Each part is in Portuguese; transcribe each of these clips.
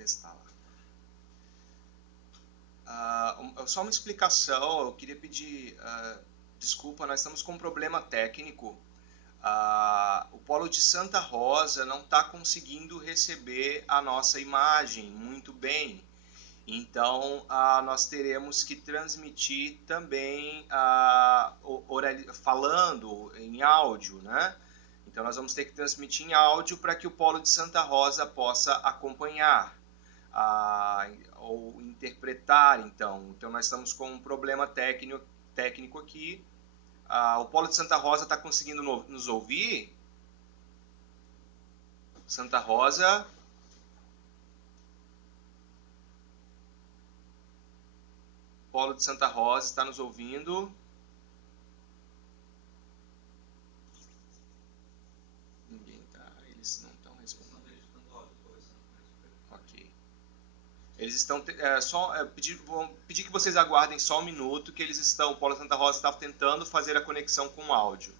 testar lá. Só uma explicação, eu queria pedir desculpa, nós estamos com um problema técnico. O polo de Santa Rosa não está conseguindo receber a nossa imagem muito bem. Então, nós teremos que transmitir também falando em áudio, né? Então, nós vamos ter que transmitir em áudio para que o polo de Santa Rosa possa acompanhar ou interpretar, então. Então, nós estamos com um problema técnico aqui. O polo de Santa Rosa está conseguindo nos ouvir? Santa Rosa... Polo de Santa Rosa está nos ouvindo? Ninguém está, eles não estão respondendo. Ok. Eles estão vou pedir que vocês aguardem só um minuto, que o Polo de Santa Rosa está tentando fazer a conexão com o áudio.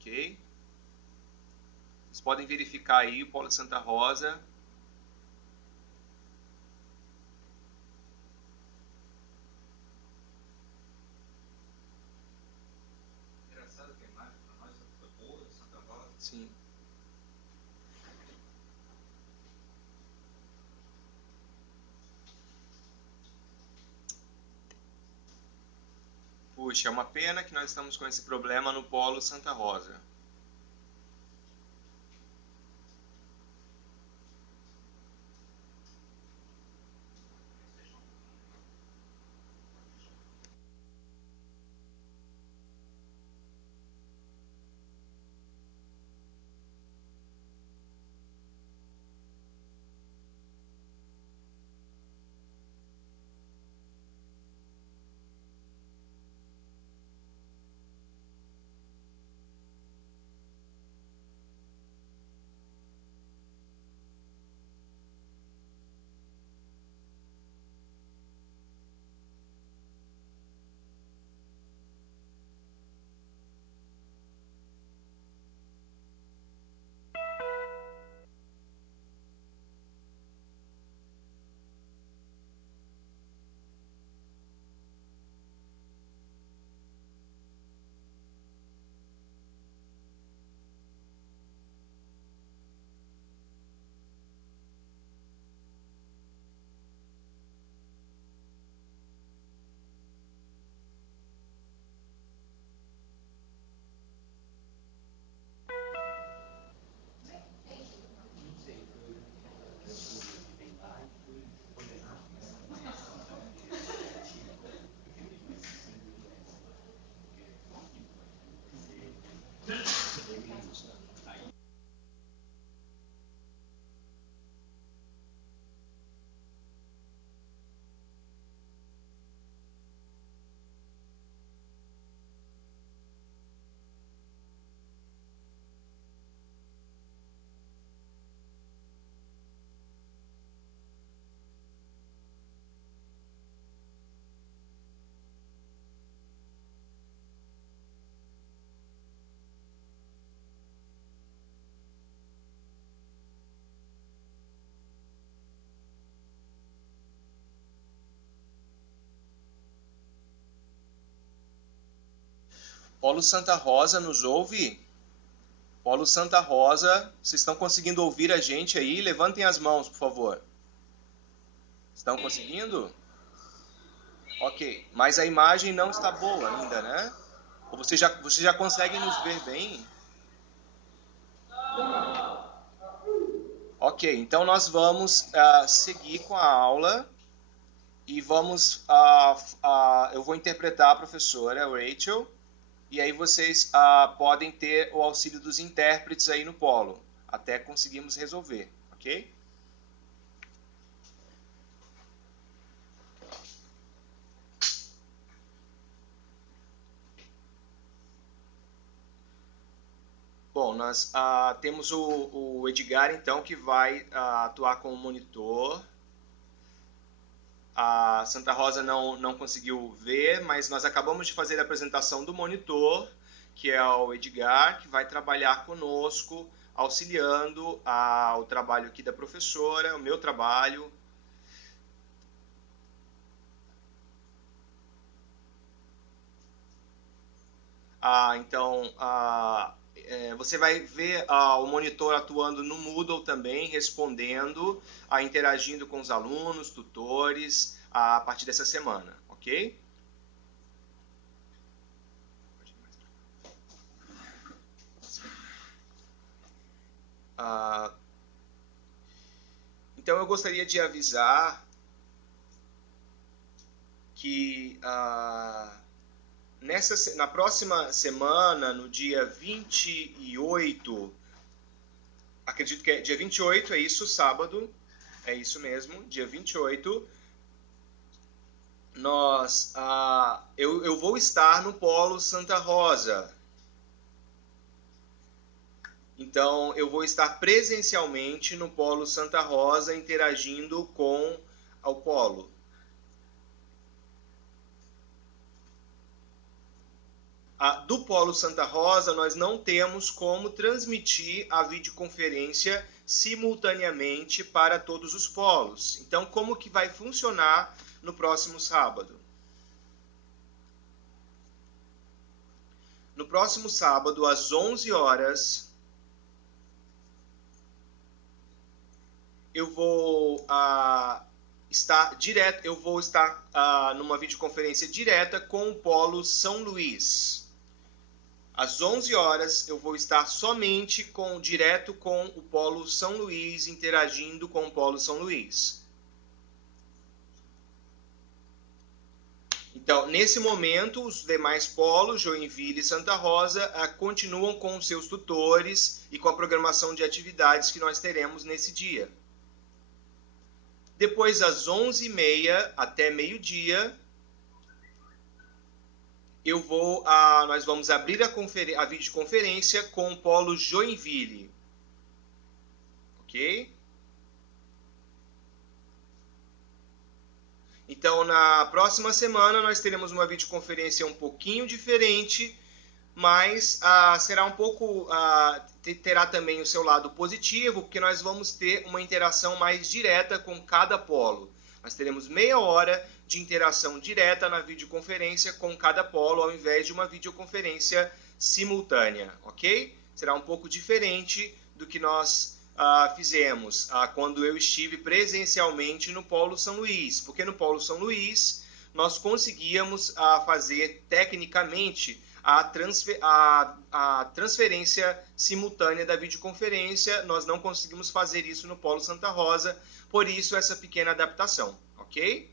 Ok? Vocês podem verificar aí o Polo de Santa Rosa. Sim. Puxa, é uma pena que nós estamos com esse problema no Polo Santa Rosa. Polo Santa Rosa nos ouve? Polo Santa Rosa, vocês estão conseguindo ouvir a gente aí? Levantem as mãos, por favor. Estão conseguindo? Ok, mas a imagem não está boa ainda, né? Ou vocês já conseguem nos ver bem? Ok, então nós vamos seguir com a aula e vamos... eu vou interpretar a professora Rachel. E aí vocês podem ter o auxílio dos intérpretes aí no polo, até conseguirmos resolver, ok? Bom, nós temos o Edgar, então, que vai atuar como monitor. A Santa Rosa não conseguiu ver, mas nós acabamos de fazer a apresentação do monitor, que é o Edgar, que vai trabalhar conosco auxiliando o trabalho aqui da professora, o meu trabalho. Então, você vai ver o monitor atuando no Moodle também, respondendo, interagindo com os alunos, tutores, a partir dessa semana, ok? Então, eu gostaria de avisar que na próxima semana, no dia 28, acredito que é dia 28, é isso, sábado, é isso mesmo, dia 28, eu vou estar no Polo Santa Rosa. Então, eu vou estar presencialmente no Polo Santa Rosa, interagindo com o Polo. Do Polo Santa Rosa, nós não temos como transmitir a videoconferência simultaneamente para todos os polos. Então, como que vai funcionar no próximo sábado? No próximo sábado, às 11 horas, eu vou estar numa videoconferência direta com o Polo São Luís. Às 11 horas eu vou estar somente direto com o Polo São Luís, interagindo com o Polo São Luís. Então, nesse momento, os demais polos, Joinville e Santa Rosa, continuam com os seus tutores e com a programação de atividades que nós teremos nesse dia. Depois, às 11h30 até meio-dia, nós vamos abrir a videoconferência com o Polo Joinville. Ok? Então, na próxima semana, nós teremos uma videoconferência um pouquinho diferente, mas será um pouco... terá também o seu lado positivo, porque nós vamos ter uma interação mais direta com cada polo. Nós teremos meia hora de interação direta na videoconferência com cada polo, ao invés de uma videoconferência simultânea, ok? Será um pouco diferente do que nós fizemos quando eu estive presencialmente no Polo São Luís, porque no Polo São Luís nós conseguíamos fazer tecnicamente a transferência simultânea da videoconferência. Nós não conseguimos fazer isso no Polo Santa Rosa, por isso essa pequena adaptação, ok?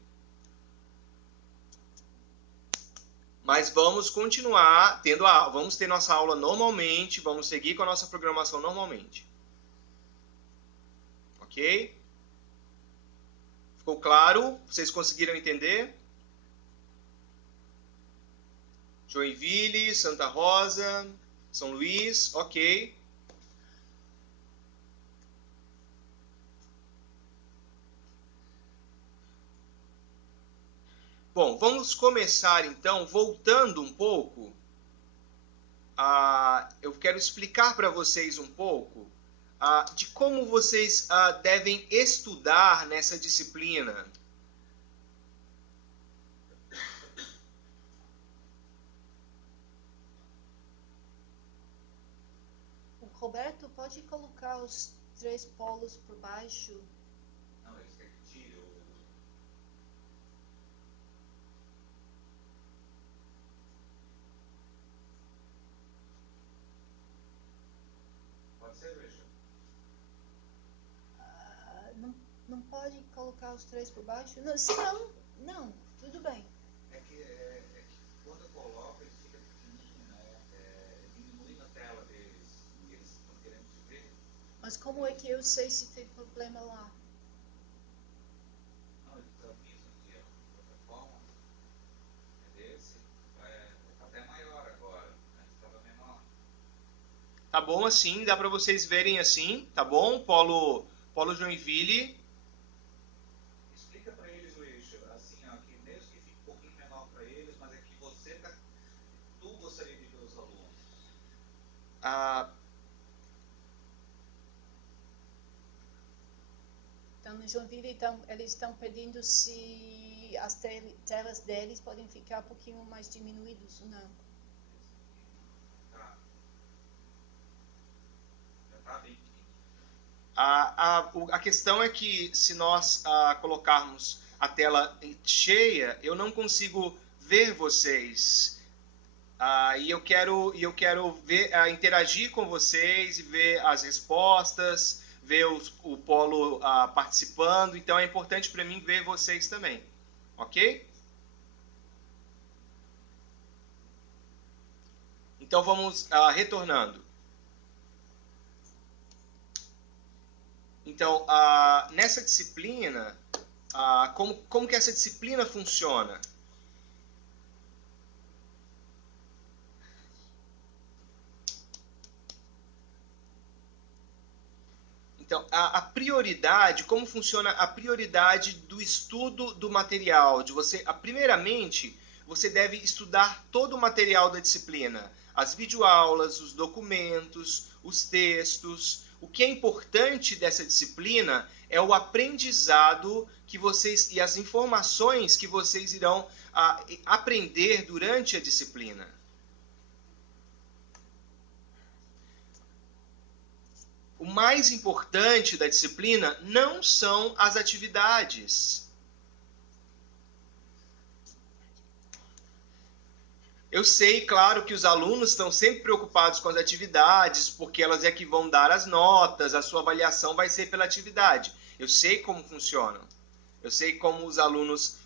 Mas vamos continuar vamos ter nossa aula normalmente, vamos seguir com a nossa programação normalmente. Ok? Ficou claro? Vocês conseguiram entender? Joinville, Santa Rosa, São Luís, ok. Bom, vamos começar então, voltando um pouco. Eu quero explicar para vocês um pouco de como vocês devem estudar nessa disciplina. Roberto, pode colocar os 3 polos por baixo? Não, eles querem que tire Pode ser, Richard? Não pode colocar os 3 por baixo? Não, não, tudo bem. É que quando eu coloco, ele fica pequenininho, né? Diminui na tela deles e eles estão querendo te ver. Mas como é que eu sei se tem problema lá? Não, eles avisam que a plataforma é desse, tá até maior agora, antes estava menor. Tá bom assim, dá para vocês verem assim, tá bom? Polo Joinville. Explica para eles, Luiz, assim, ó, que mesmo que fique um pouquinho menor para eles, mas é que tu gostaria de ver os alunos. no Joinville, eles estão pedindo se as telas deles podem ficar um pouquinho mais diminuídas ou não. A questão é que se nós colocarmos a tela cheia, eu não consigo ver vocês. E eu quero ver, interagir com vocês e ver as respostas, ver o Polo participando. Então é importante para mim ver vocês também. Ok? Então vamos retornando. Então, nessa disciplina, como que essa disciplina funciona? Então, a prioridade, como funciona a prioridade do estudo do material? Primeiramente, você deve estudar todo o material da disciplina, as videoaulas, os documentos, os textos. O que é importante dessa disciplina é o aprendizado que vocês e as informações que vocês irão aprender durante a disciplina. O mais importante da disciplina não são as atividades. Eu sei, claro, que os alunos estão sempre preocupados com as atividades, porque elas é que vão dar as notas, a sua avaliação vai ser pela atividade. Eu sei como funcionam. Eu sei como os alunos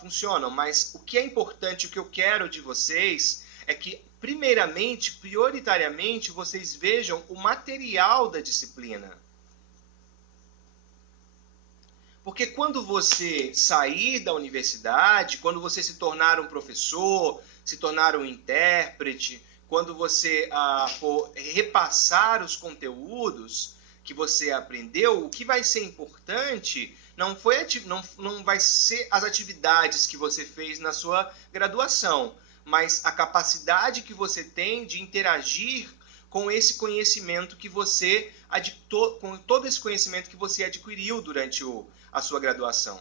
funcionam, mas o que é importante, o que eu quero de vocês, é que, primeiramente, prioritariamente, vocês vejam o material da disciplina. Porque quando você sair da universidade, quando você se tornar um professor, se tornar um intérprete, quando você for repassar os conteúdos que você aprendeu, o que vai ser importante não vai ser as atividades que você fez na sua graduação, mas a capacidade que você tem de interagir com esse conhecimento que você com todo esse conhecimento que você adquiriu durante a sua graduação.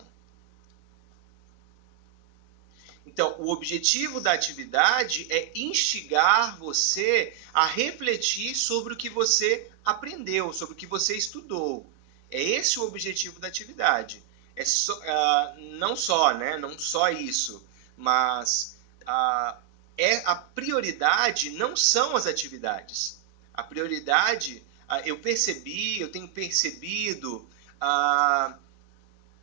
Então, o objetivo da atividade é instigar você a refletir sobre o que você aprendeu, sobre o que você estudou. É esse o objetivo da atividade. Não só isso, mas a prioridade não são as atividades. A prioridade, eu tenho percebido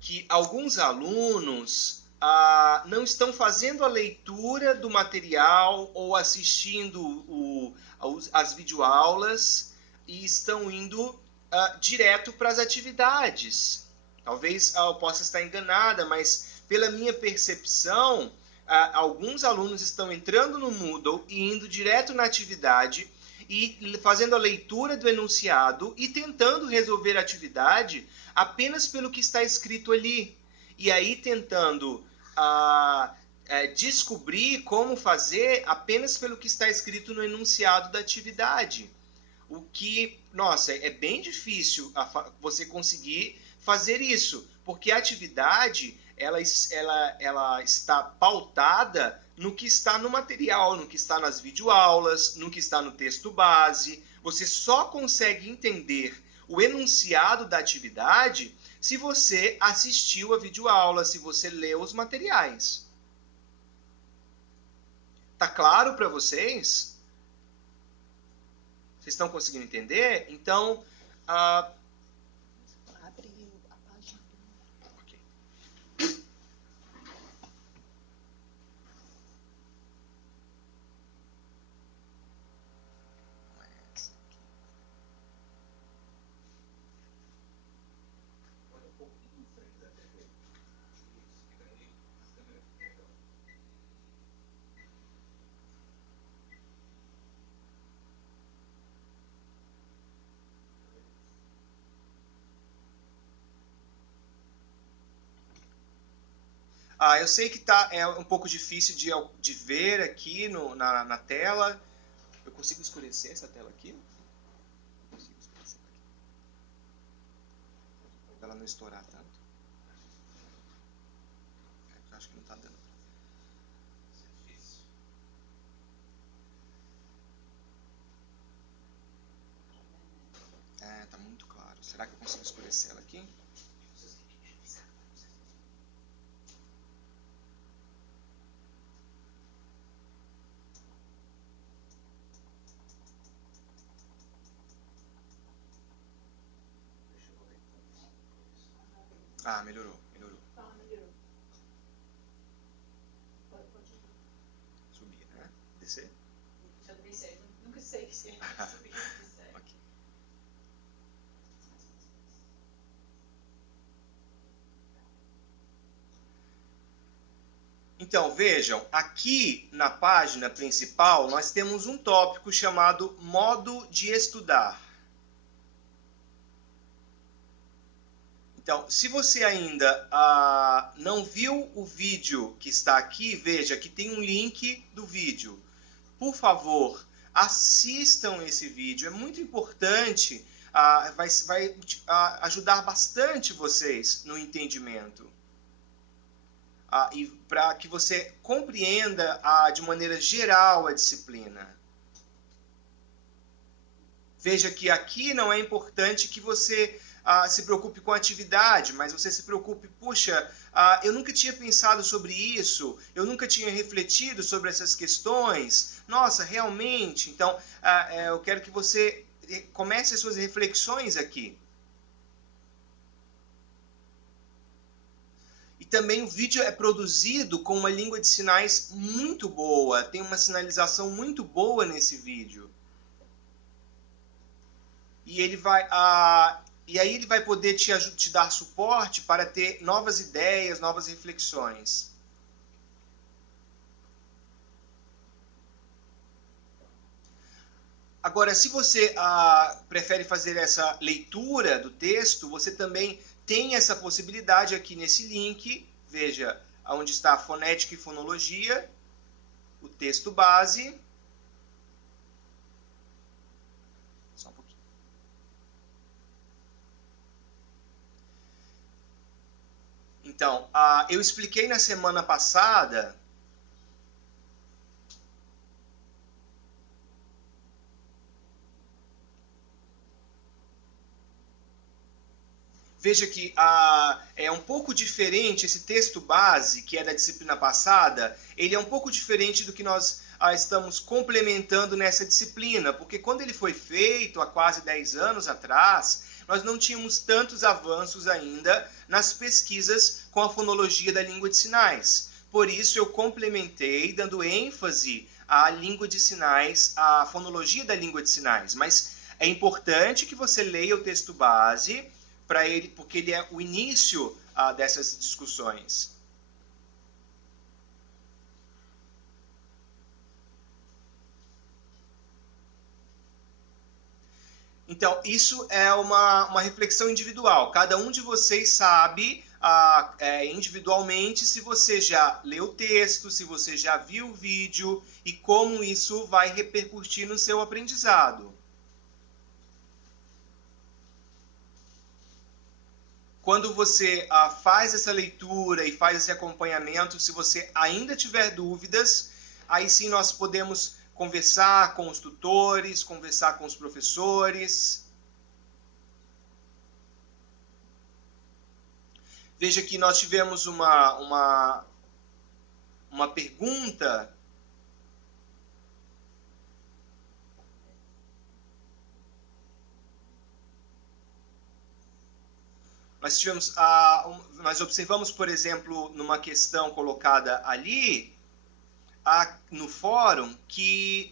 que alguns alunos não estão fazendo a leitura do material ou assistindo as videoaulas e estão indo direto para as atividades. Talvez eu possa estar enganada, mas pela minha percepção, alguns alunos estão entrando no Moodle e indo direto na atividade e fazendo a leitura do enunciado e tentando resolver a atividade apenas pelo que está escrito ali. E aí tentando descobrir como fazer apenas pelo que está escrito no enunciado da atividade. O que, é bem difícil você conseguir fazer isso, porque a atividade ela está pautada no que está no material, no que está nas videoaulas, no que está no texto base. Você só consegue entender o enunciado da atividade se você assistiu a videoaula, se você leu os materiais. Tá claro para vocês? Vocês estão conseguindo entender? Então, abre a página. Ok. Eu sei que é um pouco difícil de ver aqui na tela. Eu consigo escurecer essa tela aqui? Eu consigo escurecer aqui. Para ela não estourar tanto. Acho que não está dando. Tá muito claro. Será que eu consigo escurecer ela aqui? Ah, melhorou. Melhorou. Pode Subir, né? Descer? Já descer. Nunca sei se é subir ou descer. Ok. Então, vejam, aqui na página principal nós temos um tópico chamado modo de estudar. Então, se você ainda não viu o vídeo que está aqui, veja que tem um link do vídeo. Por favor, assistam esse vídeo. É muito importante, vai ajudar bastante vocês no entendimento. E para que você compreenda de maneira geral a disciplina. Veja que aqui não é importante que você se preocupe com a atividade, mas você se preocupe, puxa, eu nunca tinha pensado sobre isso, eu nunca tinha refletido sobre essas questões, nossa, realmente, então eu quero que você comece as suas reflexões aqui. E também o vídeo é produzido com uma língua de sinais muito boa, tem uma sinalização muito boa nesse vídeo. E ele vai... E aí ele vai poder te dar suporte para ter novas ideias, novas reflexões. Agora, se você prefere fazer essa leitura do texto, você também tem essa possibilidade aqui nesse link. Veja, onde está a fonética e fonologia, o texto base. Só um pouquinho. Então, eu expliquei na semana passada veja que é um pouco diferente esse texto base, que é da disciplina passada, ele é um pouco diferente do que nós estamos complementando nessa disciplina, porque quando ele foi feito há quase 10 anos atrás, nós não tínhamos tantos avanços ainda nas pesquisas com a fonologia da língua de sinais. Por isso eu complementei, dando ênfase à língua de sinais, à fonologia da língua de sinais. Mas é importante que você leia o texto base, porque ele é o início dessas discussões. Então, isso é uma reflexão individual. Cada um de vocês sabe individualmente se você já leu o texto, se você já viu o vídeo e como isso vai repercutir no seu aprendizado. Quando você faz essa leitura e faz esse acompanhamento, se você ainda tiver dúvidas, aí sim nós podemos conversar com os tutores, conversar com os professores. Veja que nós tivemos uma pergunta. Nós observamos, por exemplo, numa questão colocada ali, no fórum, que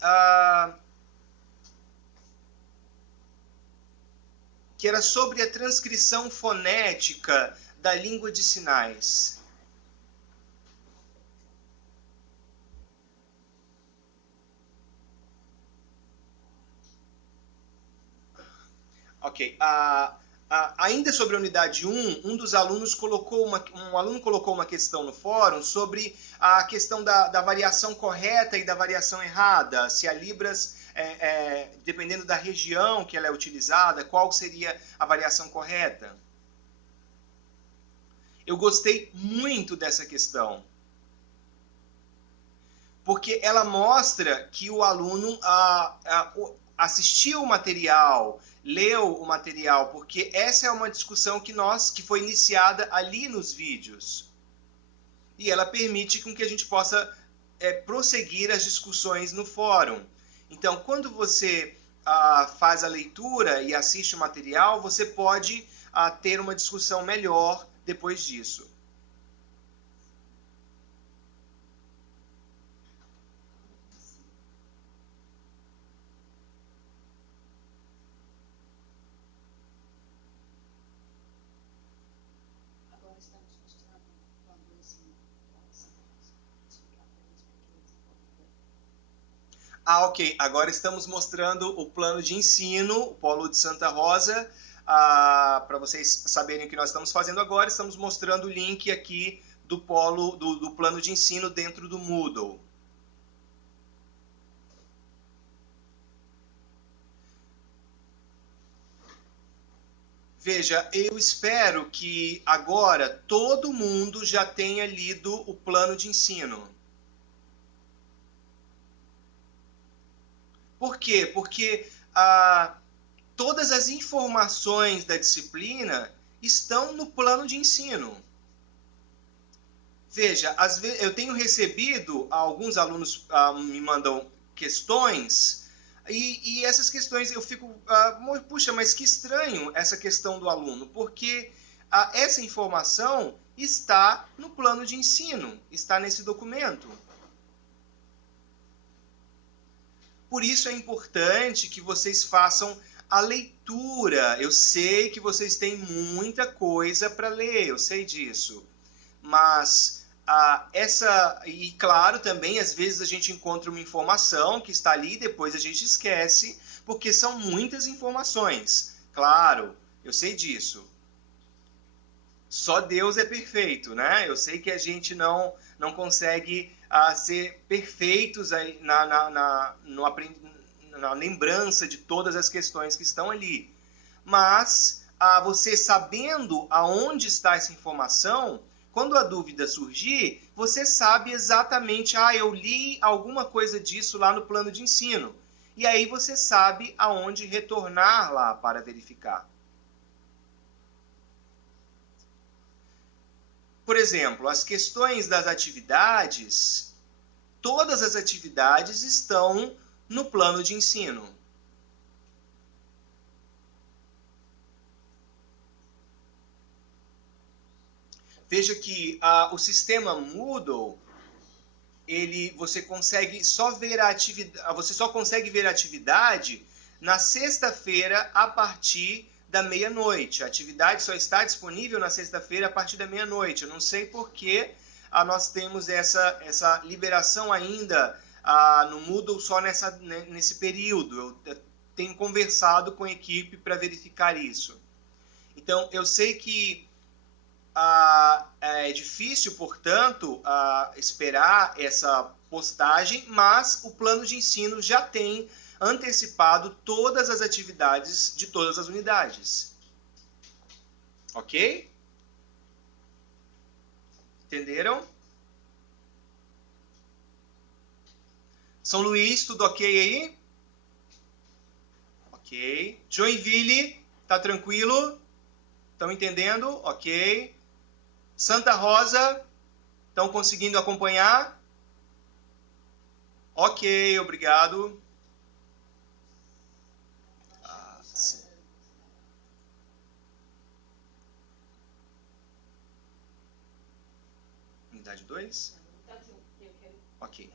era sobre a transcrição fonética da língua de sinais. Ok. Ainda sobre a unidade 1, um dos alunos colocou uma questão no fórum sobre a questão da variação correta e da variação errada. Se a Libras, dependendo da região que ela é utilizada, qual seria a variação correta? Eu gostei muito dessa questão, porque ela mostra que o aluno assistiu o material, leu o material, porque essa é uma discussão que foi iniciada ali nos vídeos. E ela permite com que a gente possa prosseguir as discussões no fórum. Então, quando você faz a leitura e assiste o material, você pode ter uma discussão melhor depois disso. Ok. Agora estamos mostrando o plano de ensino, o Polo de Santa Rosa. Para vocês saberem o que nós estamos fazendo agora, estamos mostrando o link aqui do plano de ensino dentro do Moodle. Veja, eu espero que agora todo mundo já tenha lido o plano de ensino. Por quê? Porque todas as informações da disciplina estão no plano de ensino. Veja, às vezes eu tenho recebido, alguns alunos me mandam questões, e essas questões eu fico, puxa, mas que estranho essa questão do aluno, porque essa informação está no plano de ensino, está nesse documento. Por isso é importante que vocês façam a leitura. Eu sei que vocês têm muita coisa para ler, eu sei disso. Mas e claro, também às vezes a gente encontra uma informação que está ali e depois a gente esquece, porque são muitas informações. Claro, eu sei disso. Só Deus é perfeito, né? Eu sei que a gente não consegue ser perfeitos aí na lembrança de todas as questões que estão ali. Mas você sabendo aonde está essa informação, quando a dúvida surgir, você sabe exatamente, eu li alguma coisa disso lá no plano de ensino. E aí você sabe aonde retornar lá para verificar. Por exemplo, as questões das atividades, todas as atividades estão no plano de ensino. Veja que o sistema Moodle, você só consegue ver a atividade na sexta-feira a partir da meia-noite. A atividade só está disponível na sexta-feira a partir da meia-noite. Eu não sei por que nós temos essa liberação ainda no Moodle só nesse período. Eu tenho conversado com a equipe para verificar isso. Então, eu sei que é difícil, portanto, esperar essa postagem, mas o plano de ensino já tem antecipado todas as atividades de todas as unidades. Ok? Entenderam? São Luís, tudo ok aí? Ok. Joinville, tá tranquilo? Estão entendendo? Ok. Santa Rosa, estão conseguindo acompanhar? Ok, obrigado. Sim. Unidade 2? Ok.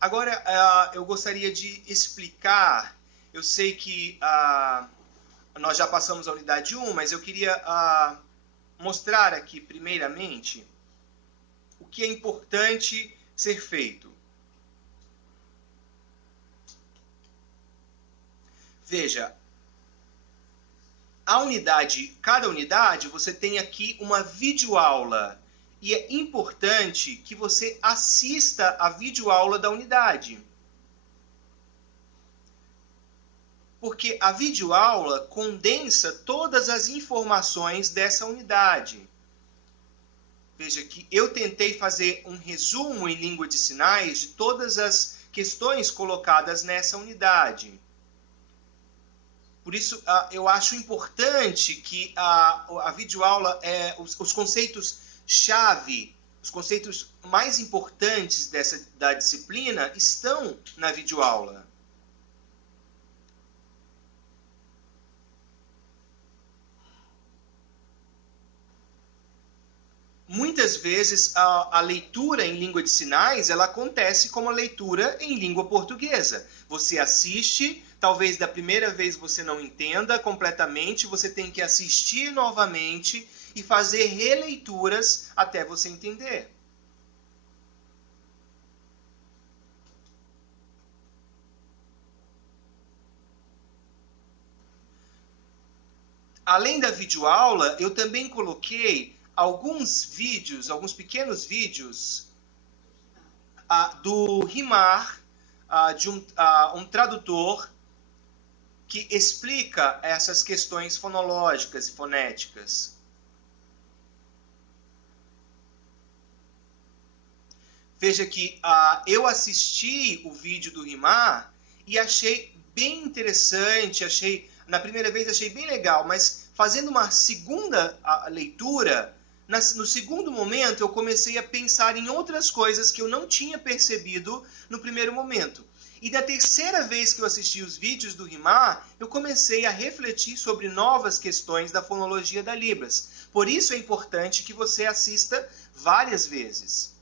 Agora, eu gostaria de explicar, eu sei que nós já passamos a unidade 1, mas eu queria mostrar aqui, primeiramente, o que é importante ser feito. Veja, cada unidade, você tem aqui uma videoaula. E é importante que você assista a videoaula da unidade. Porque a videoaula condensa todas as informações dessa unidade. Veja que eu tentei fazer um resumo em língua de sinais de todas as questões colocadas nessa unidade. Por isso, eu acho importante que a videoaula, os conceitos-chave, os conceitos mais importantes da disciplina estão na videoaula. Muitas vezes a leitura em língua de sinais ela acontece como a leitura em língua portuguesa. Você assiste, talvez da primeira vez você não entenda completamente, você tem que assistir novamente e fazer releituras até você entender. Além da videoaula, eu também coloquei alguns pequenos vídeos do Rimar, de um tradutor que explica essas questões fonológicas e fonéticas. Veja que eu assisti o vídeo do Rimar e achei bem interessante, na primeira vez achei bem legal, mas fazendo uma segunda leitura, no segundo momento, eu comecei a pensar em outras coisas que eu não tinha percebido no primeiro momento. E da terceira vez que eu assisti os vídeos do Rimar, eu comecei a refletir sobre novas questões da fonologia da Libras. Por isso é importante que você assista várias vezes.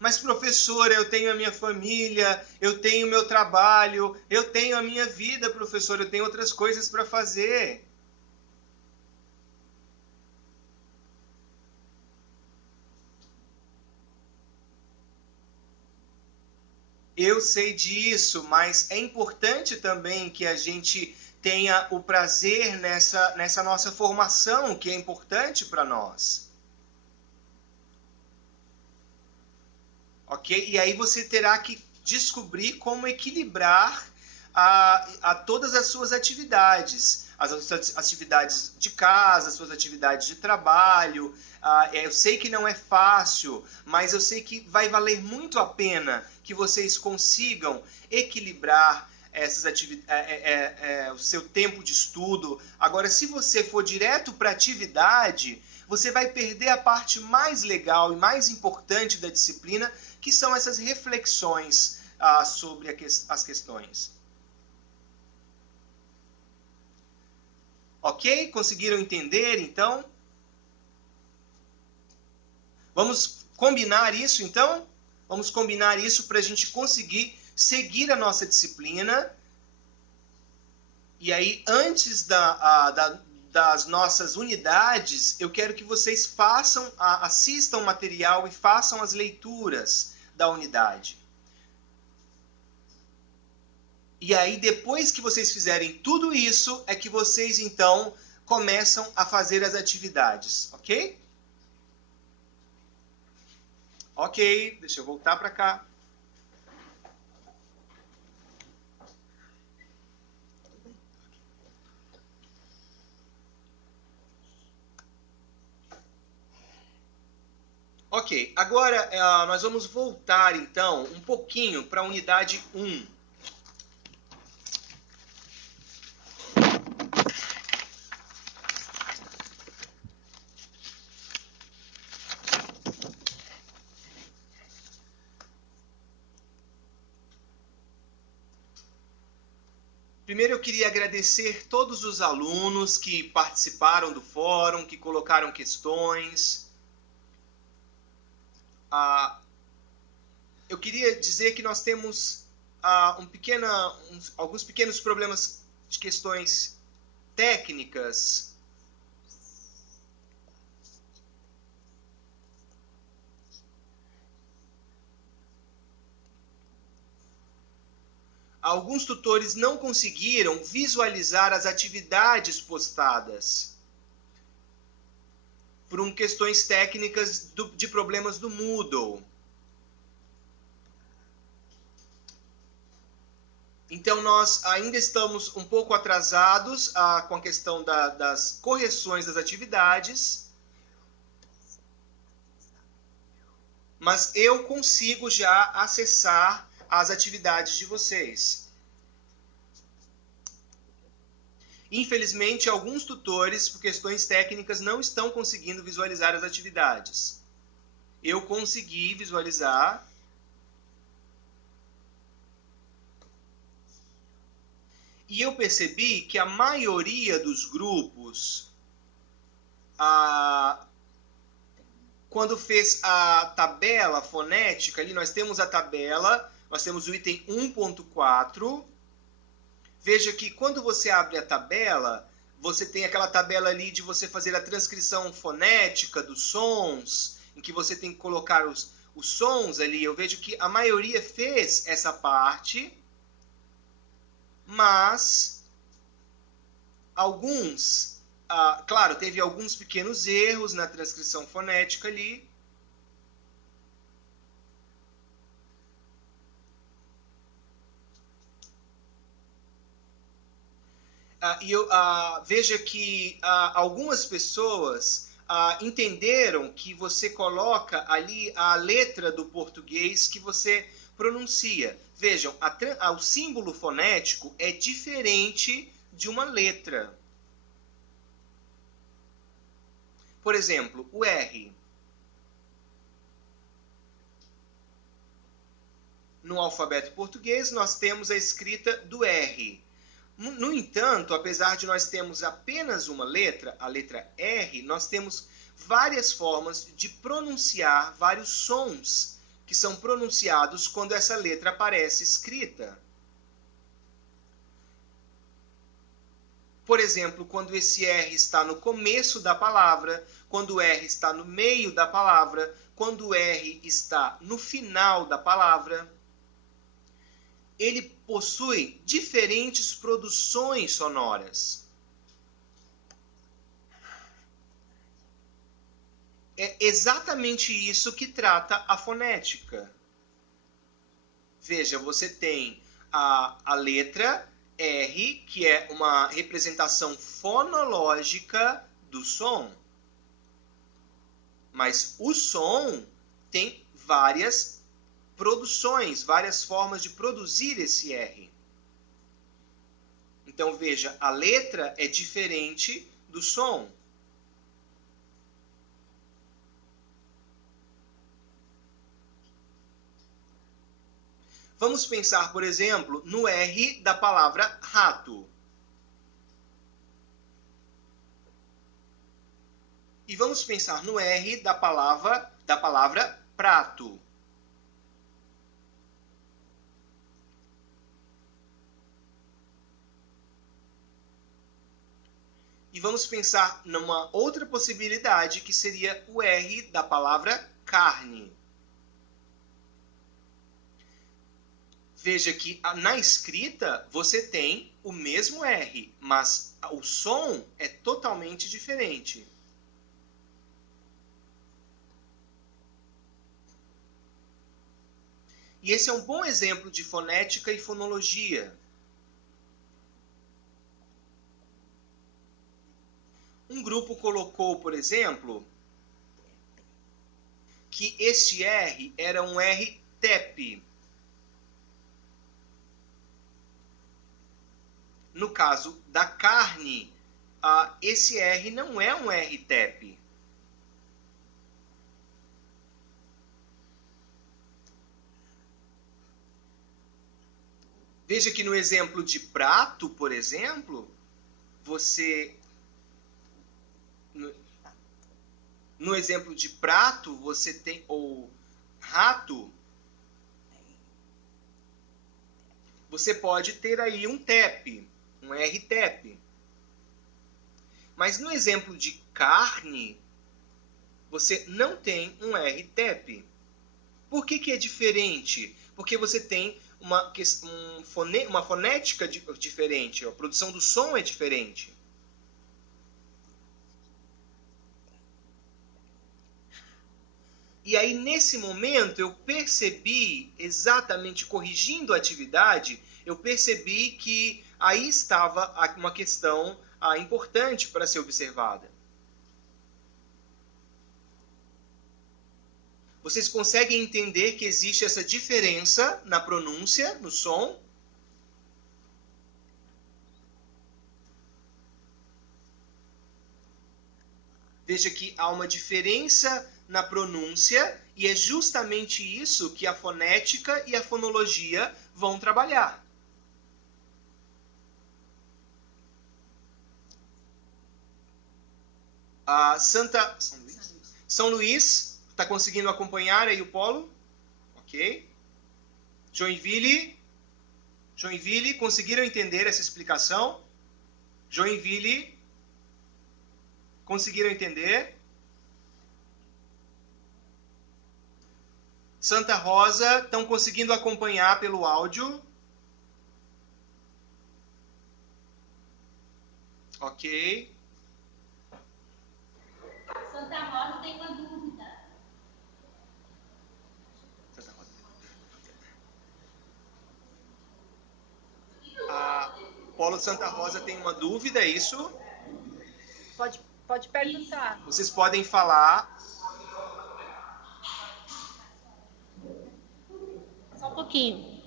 Mas, professora, eu tenho a minha família, eu tenho o meu trabalho, eu tenho a minha vida, professora, eu tenho outras coisas para fazer. Eu sei disso, mas é importante também que a gente tenha o prazer nessa nossa formação, que é importante para nós. Ok? E aí você terá que descobrir como equilibrar todas as suas atividades. As suas atividades de casa, as suas atividades de trabalho. Eu sei que não é fácil, mas eu sei que vai valer muito a pena que vocês consigam equilibrar o seu tempo de estudo. Agora, se você for direto para a atividade, você vai perder a parte mais legal e mais importante da disciplina, que são essas reflexões sobre as questões. Ok? Conseguiram entender, então? Vamos combinar isso, então? Vamos combinar isso para a gente conseguir seguir a nossa disciplina. E aí, antes das nossas unidades, eu quero que vocês assistam o material e façam as leituras da unidade. E aí, depois que vocês fizerem tudo isso, é que vocês, então, começam a fazer as atividades, ok? Ok, deixa eu voltar para cá. Ok, agora nós vamos voltar então um pouquinho para a unidade 1. Primeiro eu queria agradecer todos os alunos que participaram do fórum, que colocaram questões. Eu queria dizer que nós temos alguns pequenos problemas de questões técnicas. Alguns tutores não conseguiram visualizar as atividades postadas por questões técnicas de problemas do Moodle. Então, nós ainda estamos um pouco atrasados com a questão das correções das atividades, mas eu consigo já acessar as atividades de vocês. Infelizmente, alguns tutores, por questões técnicas, não estão conseguindo visualizar as atividades. Eu consegui visualizar. E eu percebi que a maioria dos grupos, quando fez a tabela fonética, ali nós temos a tabela, nós temos o item 1.4. Veja que quando você abre a tabela, você tem aquela tabela ali de você fazer a transcrição fonética dos sons, em que você tem que colocar os sons ali. Eu vejo que a maioria fez essa parte, mas alguns, claro, teve alguns pequenos erros na transcrição fonética ali. Veja que algumas pessoas entenderam que você coloca ali a letra do português que você pronuncia. Vejam, o símbolo fonético é diferente de uma letra. Por exemplo, o R. No alfabeto português, nós temos a escrita do R. No entanto, apesar de nós termos apenas uma letra, a letra R, nós temos várias formas de pronunciar vários sons que são pronunciados quando essa letra aparece escrita. Por exemplo, quando esse R está no começo da palavra, quando o R está no meio da palavra, quando o R está no final da palavra. Ele possui diferentes produções sonoras. É exatamente isso que trata a fonética. Veja, você tem a letra R, que é uma representação fonológica do som. Mas o som tem várias produções, várias formas de produzir esse R. Então, veja, a letra é diferente do som. Vamos pensar, por exemplo, no R da palavra rato. E vamos pensar no R da palavra prato. E vamos pensar numa outra possibilidade, que seria o R da palavra carne. Veja que na escrita você tem o mesmo R, mas o som é totalmente diferente. E esse é um bom exemplo de fonética e fonologia. Um grupo colocou, por exemplo, que este R era um R TEP. No caso da carne, esse R não é um R TEP. Veja que no exemplo de prato, por exemplo, no exemplo de prato, você tem, ou rato, você pode ter aí um TEP, um R-TEP. Mas no exemplo de carne, você não tem um R-TEP. Por que é diferente? Porque você tem uma fonética diferente, a produção do som é diferente. E aí, nesse momento, eu percebi, exatamente corrigindo a atividade, eu percebi que aí estava uma questão importante para ser observada. Vocês conseguem entender que existe essa diferença na pronúncia, no som? Veja que há uma diferença na pronúncia e é justamente isso que a fonética e a fonologia vão trabalhar. São Luís, está conseguindo acompanhar aí o polo? Ok. Joinville, conseguiram entender essa explicação? Joinville, conseguiram entender? Santa Rosa, estão conseguindo acompanhar pelo áudio? Ok. Santa Rosa tem uma dúvida. Santa Rosa. Polo Santa Rosa tem uma dúvida, é isso? Pode perguntar. Vocês podem falar. Só um pouquinho.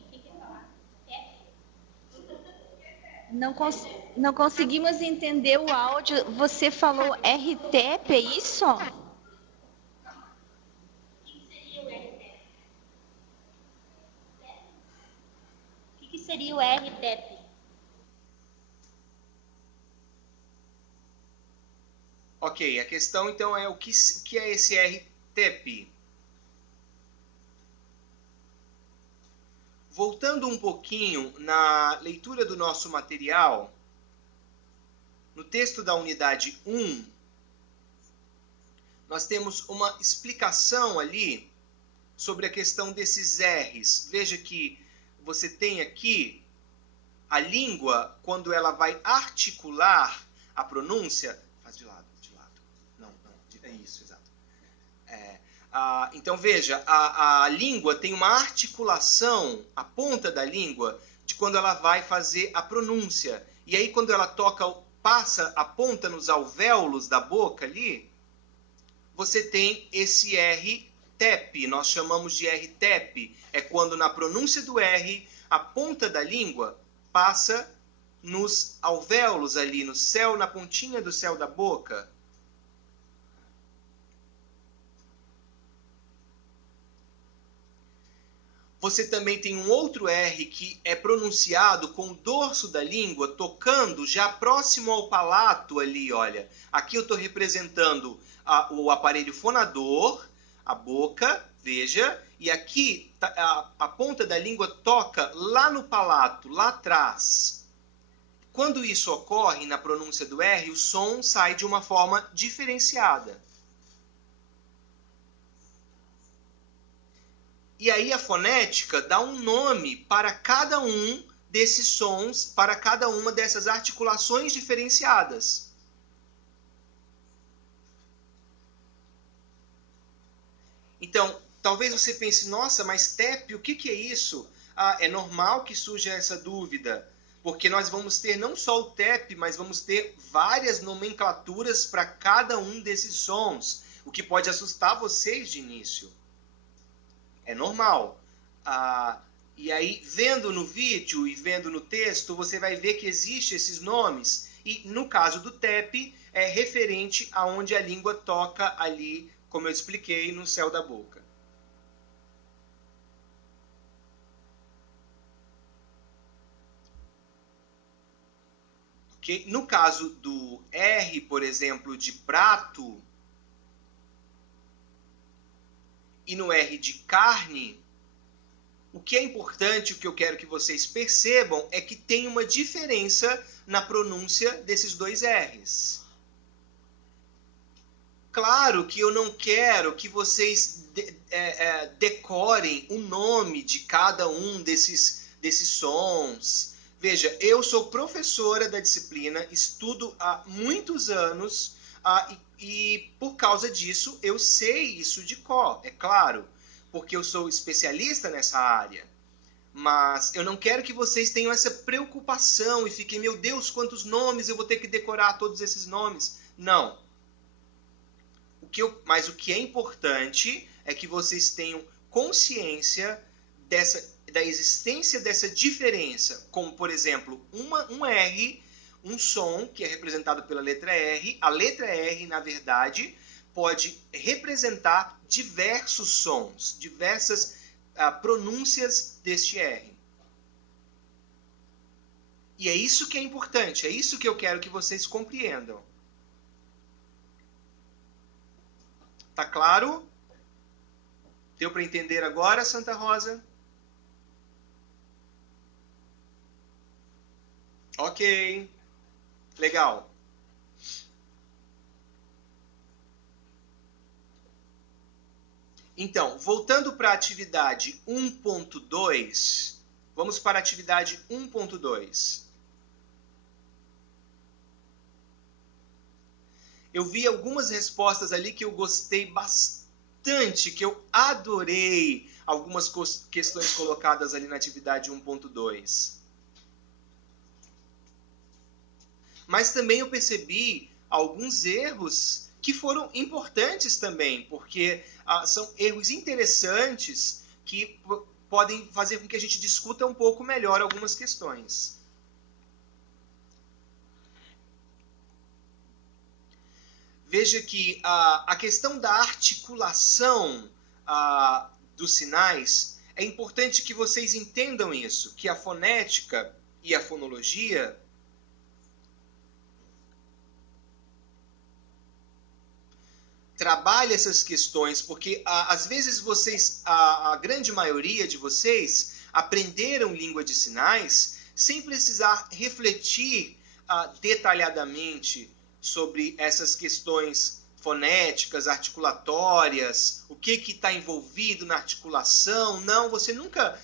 Não conseguimos entender o áudio. Você falou RTEP, é isso? O que seria o RTEP? O que seria o RTEP? Ok, a questão então é o que é esse RTEP? Voltando um pouquinho na leitura do nosso material, no texto da unidade 1, nós temos uma explicação ali sobre a questão desses R's. Veja que você tem aqui a língua, quando ela vai articular a pronúncia, faz de lado. Não, é isso, exato. Então veja, a língua tem uma articulação, a ponta da língua, de quando ela vai fazer a pronúncia. E aí quando ela passa a ponta nos alvéolos da boca ali, você tem esse R-TEP, nós chamamos de R-TEP. É quando na pronúncia do R, a ponta da língua passa nos alvéolos ali, no céu, na pontinha do céu da boca. Você também tem um outro R que é pronunciado com o dorso da língua tocando já próximo ao palato ali, olha. Aqui eu estou representando o aparelho fonador, a boca, veja. E aqui a ponta da língua toca lá no palato, lá atrás. Quando isso ocorre na pronúncia do R, o som sai de uma forma diferenciada. E aí a fonética dá um nome para cada um desses sons, para cada uma dessas articulações diferenciadas. Então, talvez você pense, nossa, mas TEP, o que é isso? É normal que surja essa dúvida, porque nós vamos ter não só o TEP, mas vamos ter várias nomenclaturas para cada um desses sons, o que pode assustar vocês de início. É normal. E aí, vendo no vídeo e vendo no texto, você vai ver que existem esses nomes. E no caso do TEP, é referente aonde a língua toca ali, como eu expliquei, no céu da boca. Okay? No caso do R, por exemplo, de prato, e no R de carne, o que é importante, o que eu quero que vocês percebam, é que tem uma diferença na pronúncia desses dois R's. Claro que eu não quero que vocês decorem o nome de cada um desses sons. Veja, eu sou professora da disciplina, estudo há muitos anos, e por causa disso eu sei isso de cor, é claro, porque eu sou especialista nessa área. Mas eu não quero que vocês tenham essa preocupação e fiquem, meu Deus, quantos nomes, eu vou ter que decorar todos esses nomes. Não. Mas o que é importante é que vocês tenham consciência da existência dessa diferença. Como, por exemplo, um R, um som que é representado pela letra R. A letra R, na verdade, pode representar diversos sons, diversas pronúncias deste R. E é isso que é importante, é isso que eu quero que vocês compreendam. Tá claro? Deu para entender agora, Santa Rosa? Ok. Legal. Então, voltando para a atividade 1.2, vamos para a atividade 1.2. Eu vi algumas respostas ali que eu gostei bastante, que eu adorei algumas questões colocadas ali na atividade 1.2. Mas também eu percebi alguns erros que foram importantes também, porque são erros interessantes que podem fazer com que a gente discuta um pouco melhor algumas questões. Veja que a questão da articulação dos sinais, é importante que vocês entendam isso, que a fonética e a fonologia trabalha essas questões, porque às vezes vocês, a grande maioria de vocês, aprenderam língua de sinais sem precisar refletir detalhadamente sobre essas questões fonéticas, articulatórias, o que está envolvido na articulação. Não, você nunca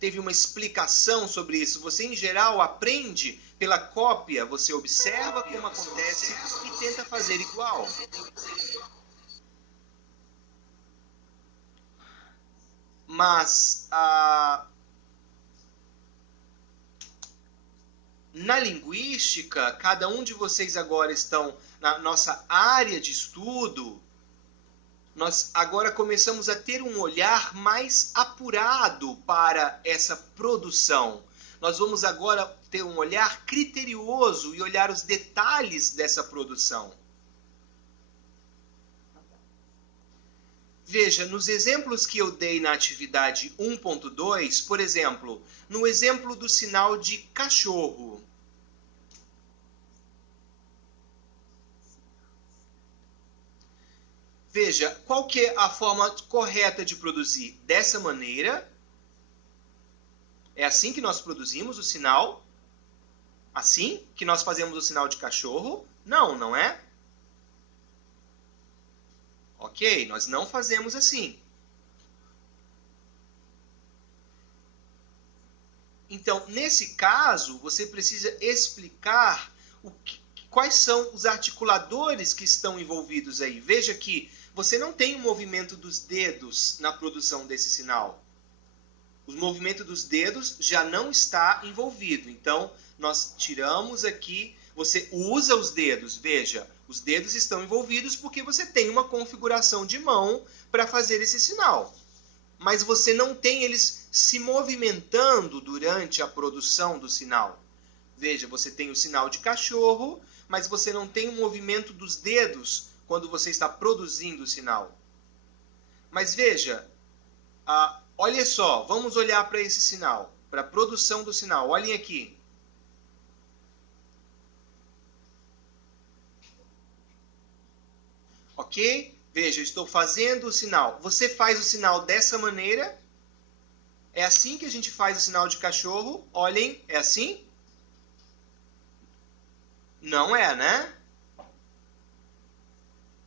teve uma explicação sobre isso. Você, em geral, aprende pela cópia, você observa como acontece e tenta fazer igual. Mas na linguística, cada um de vocês agora estão na nossa área de estudo. Nós agora começamos a ter um olhar mais apurado para essa produção. Nós vamos agora ter um olhar criterioso e olhar os detalhes dessa produção. Veja, nos exemplos que eu dei na atividade 1.2, por exemplo, no exemplo do sinal de cachorro. Veja, qual que é a forma correta de produzir? Dessa maneira. É assim que nós produzimos o sinal? Assim que nós fazemos o sinal de cachorro? Não, não é? Ok, nós não fazemos assim. Então, nesse caso, você precisa explicar quais são os articuladores que estão envolvidos aí. Veja que você não tem o movimento dos dedos na produção desse sinal. O movimento dos dedos já não está envolvido. Então, nós tiramos aqui, você usa os dedos. Veja, os dedos estão envolvidos porque você tem uma configuração de mão para fazer esse sinal. Mas você não tem eles se movimentando durante a produção do sinal. Veja, você tem o sinal de cachorro, mas você não tem o movimento dos dedos quando você está produzindo o sinal. Mas veja, olha só, vamos olhar para esse sinal, para a produção do sinal. Olhem aqui. Ok? Veja, eu estou fazendo o sinal. Você faz o sinal dessa maneira. É assim que a gente faz o sinal de cachorro. Olhem, é assim? Não é, né?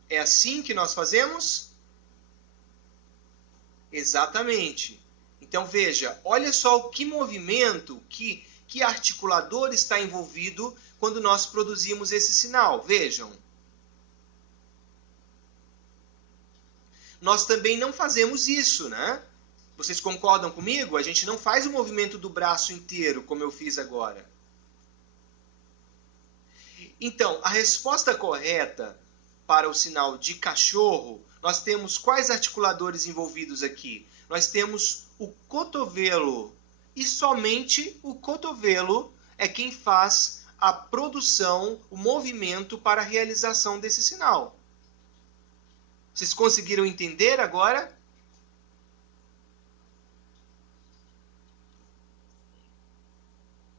É assim que nós fazemos? Exatamente. Então, veja, olha só que movimento, que articulador está envolvido quando nós produzimos esse sinal. Vejam. Nós também não fazemos isso, né? Vocês concordam comigo? A gente não faz o movimento do braço inteiro, como eu fiz agora. Então, a resposta correta para o sinal de cachorro, nós temos quais articuladores envolvidos aqui? Nós temos o cotovelo. E somente o cotovelo é quem faz a produção, o movimento para a realização desse sinal. Vocês conseguiram entender agora?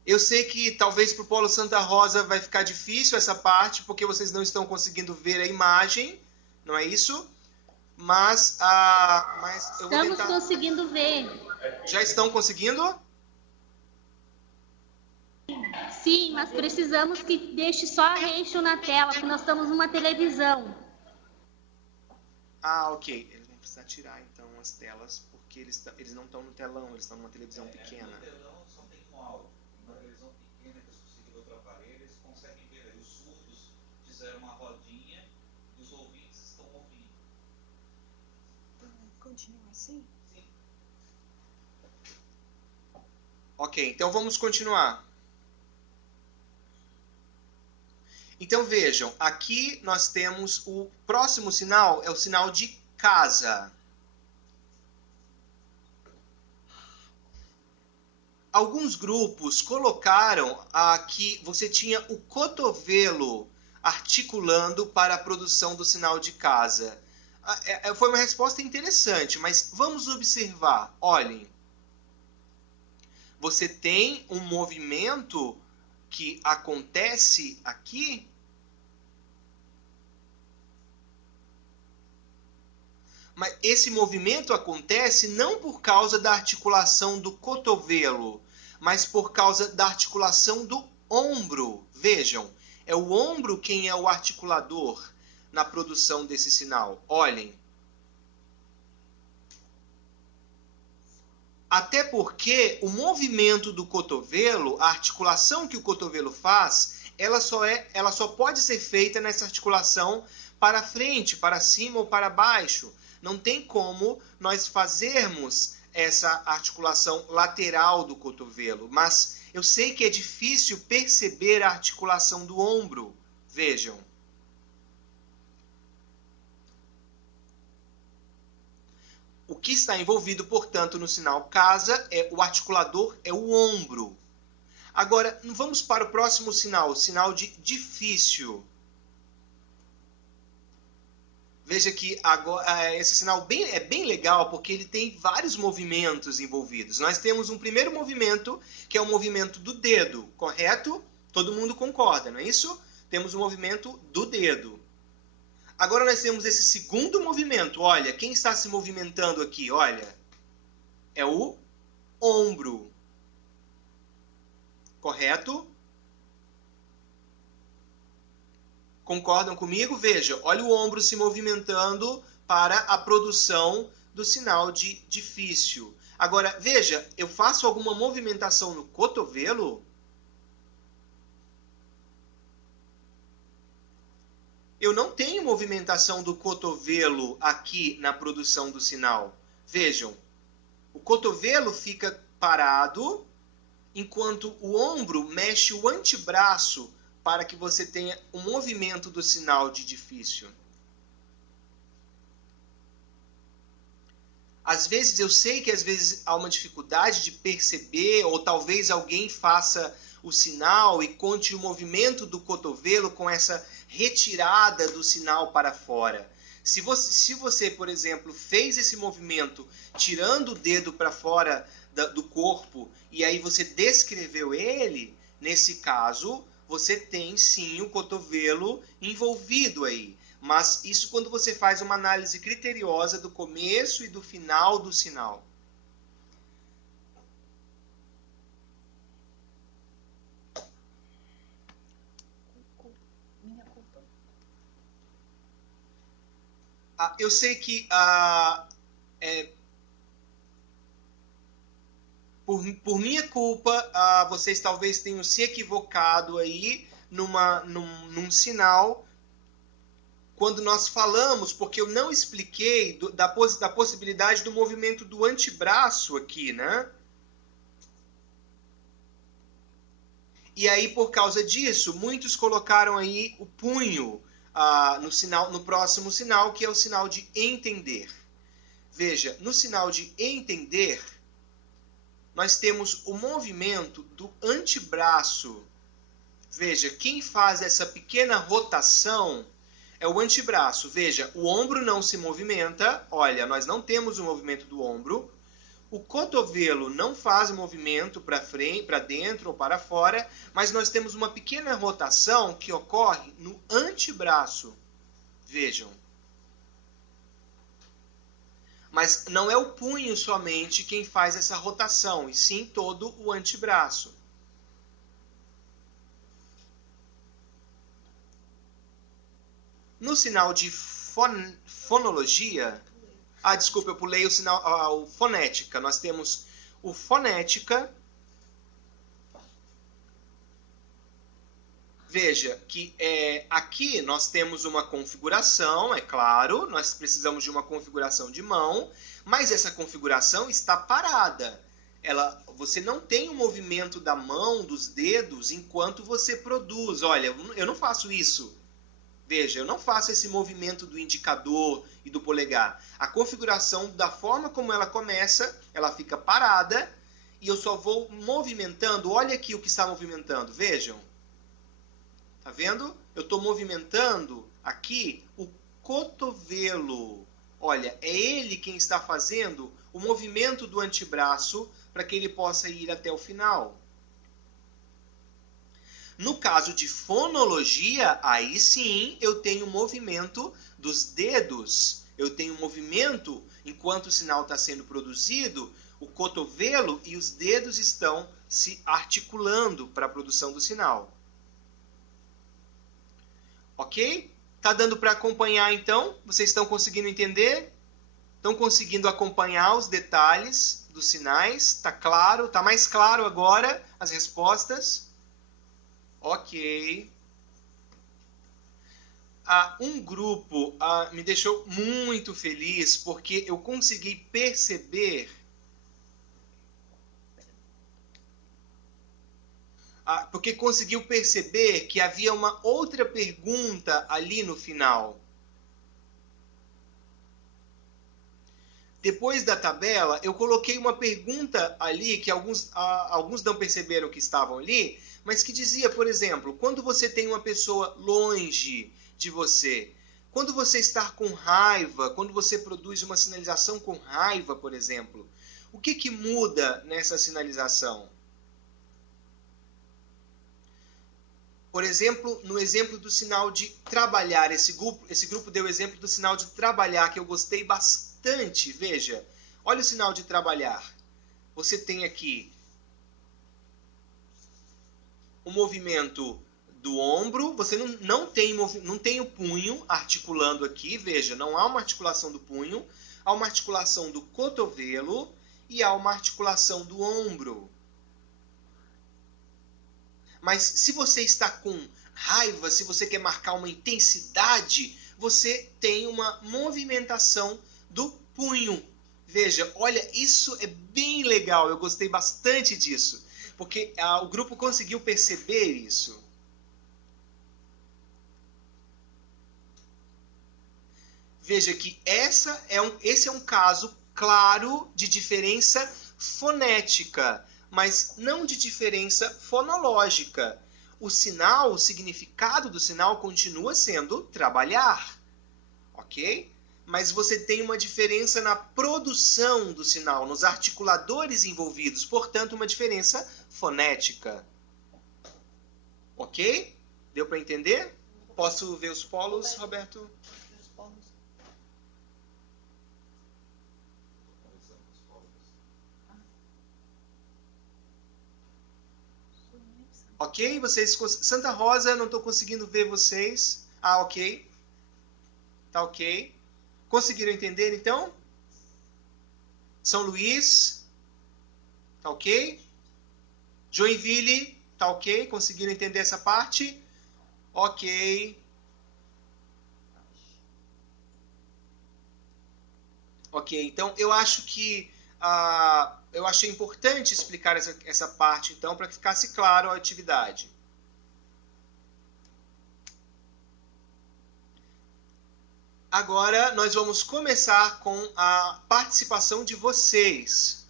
Eu sei que talvez para o Polo Santa Rosa vai ficar difícil essa parte, porque vocês não estão conseguindo ver a imagem, não é isso? Mas eu vou Estamos tentar... conseguindo ver. Já estão conseguindo? Sim, mas precisamos que deixe só eixo na tela, porque nós estamos numa televisão. Ah, ok. Eles vão precisar tirar, então, as telas, porque eles não estão no telão, eles estão numa televisão pequena. No telão só tem com áudio. Na televisão pequena que eles conseguiram outro aparelho, eles conseguem ver. Aí os surdos fizeram uma rodinha e os ouvintes estão ouvindo. Continua assim? Sim. Ok, então vamos continuar. Então vejam, aqui nós temos o próximo sinal, é o sinal de casa. Alguns grupos colocaram que você tinha o cotovelo articulando para a produção do sinal de casa. Foi uma resposta interessante, mas vamos observar. Olhem, você tem um movimento que acontece aqui. Mas esse movimento acontece não por causa da articulação do cotovelo, mas por causa da articulação do ombro. Vejam, é o ombro quem é o articulador na produção desse sinal. Olhem. Até porque o movimento do cotovelo, a articulação que o cotovelo faz, ela só pode ser feita nessa articulação para frente, para cima ou para baixo. Não tem como nós fazermos essa articulação lateral do cotovelo. Mas eu sei que é difícil perceber a articulação do ombro. Vejam. O que está envolvido, portanto, no sinal casa, o articulador é o ombro. Agora, vamos para o próximo sinal, o sinal de difícil. Veja que agora, esse sinal é bem legal porque ele tem vários movimentos envolvidos. Nós temos um primeiro movimento, que é o movimento do dedo, correto? Todo mundo concorda, não é isso? Temos o movimento do dedo. Agora nós temos esse segundo movimento. Olha, quem está se movimentando aqui? Olha, é o ombro. Correto? Concordam comigo? Veja, olha o ombro se movimentando para a produção do sinal de difícil. Agora, veja, eu faço alguma movimentação no cotovelo? Eu não tenho movimentação do cotovelo aqui na produção do sinal. Vejam, o cotovelo fica parado, enquanto o ombro mexe o antebraço para que você tenha o movimento do sinal de difícil. Às vezes, eu sei que às vezes há uma dificuldade de perceber, ou talvez alguém faça o sinal e conte o movimento do cotovelo com essa retirada do sinal para fora. Se você, por exemplo, fez esse movimento tirando o dedo para fora do corpo e aí você descreveu ele, nesse caso, você tem sim o cotovelo envolvido aí. Mas isso quando você faz uma análise criteriosa do começo e do final do sinal. Minha culpa. Eu sei que por minha culpa, vocês talvez tenham se equivocado aí num sinal. quando nós falamos, porque eu não expliquei da possibilidade do movimento do antebraço aqui, né? E aí, por causa disso, muitos colocaram aí o punho no próximo sinal, que é o sinal de entender. Veja, no sinal de entender, nós temos o movimento do antebraço. Veja, quem faz essa pequena rotação é o antebraço. Veja, o ombro não se movimenta. Olha, nós não temos o movimento do ombro. O cotovelo não faz movimento para frente, para dentro ou para fora, mas nós temos uma pequena rotação que ocorre no antebraço. Vejam. Mas não é o punho somente quem faz essa rotação, e sim todo o antebraço. No sinal de fonologia, desculpa, eu pulei o sinal, o fonética. Nós temos o fonética. Veja que aqui nós temos uma configuração, é claro, nós precisamos de uma configuração de mão, mas essa configuração está parada. Você não tem o movimento da mão, dos dedos, enquanto você produz. Olha, eu não faço isso. Veja, eu não faço esse movimento do indicador e do polegar. A configuração, da forma como ela começa, ela fica parada e eu só vou movimentando. Olha aqui o que está movimentando, vejam. Tá vendo? Eu estou movimentando aqui o cotovelo. Olha, é ele quem está fazendo o movimento do antebraço para que ele possa ir até o final. No caso de fonologia, aí sim eu tenho movimento dos dedos. Eu tenho movimento, enquanto o sinal está sendo produzido, o cotovelo e os dedos estão se articulando para a produção do sinal. Ok? Tá dando para acompanhar então? Vocês estão conseguindo entender? Estão conseguindo acompanhar os detalhes dos sinais? Tá claro? Tá mais claro agora as respostas? Ok. Um grupo me deixou muito feliz porque eu consegui perceber conseguiu perceber que havia uma outra pergunta ali no final. Depois da tabela, eu coloquei uma pergunta ali que alguns não perceberam que estavam ali, mas que dizia, por exemplo, quando você tem uma pessoa longe de você, quando você está com raiva, quando você produz uma sinalização com raiva, por exemplo, o que muda nessa sinalização? Por exemplo, no exemplo do sinal de trabalhar, esse grupo deu o exemplo do sinal de trabalhar, que eu gostei bastante. Veja, olha o sinal de trabalhar. Você tem aqui o movimento do ombro, você não tem o punho articulando aqui, veja, não há uma articulação do punho, há uma articulação do cotovelo e há uma articulação do ombro. Mas se você está com raiva, se você quer marcar uma intensidade, você tem uma movimentação do punho. Veja, olha, isso é bem legal, eu gostei bastante disso, porque o grupo conseguiu perceber isso. Veja que esse é um caso claro de diferença fonética, mas não de diferença fonológica. O sinal, o significado do sinal continua sendo trabalhar, ok? Mas você tem uma diferença na produção do sinal, nos articuladores envolvidos, portanto, uma diferença fonética. Ok? Deu para entender? Posso ver os polos, Roberto? Ok? Santa Rosa, não estou conseguindo ver vocês. Ok. Tá ok. Conseguiram entender, então? São Luís. Tá ok? Joinville. Tá ok? Conseguiram entender essa parte? Ok. Ok, então eu acho que eu achei importante explicar essa parte, então, para que ficasse claro a atividade. Agora, nós vamos começar com a participação de vocês.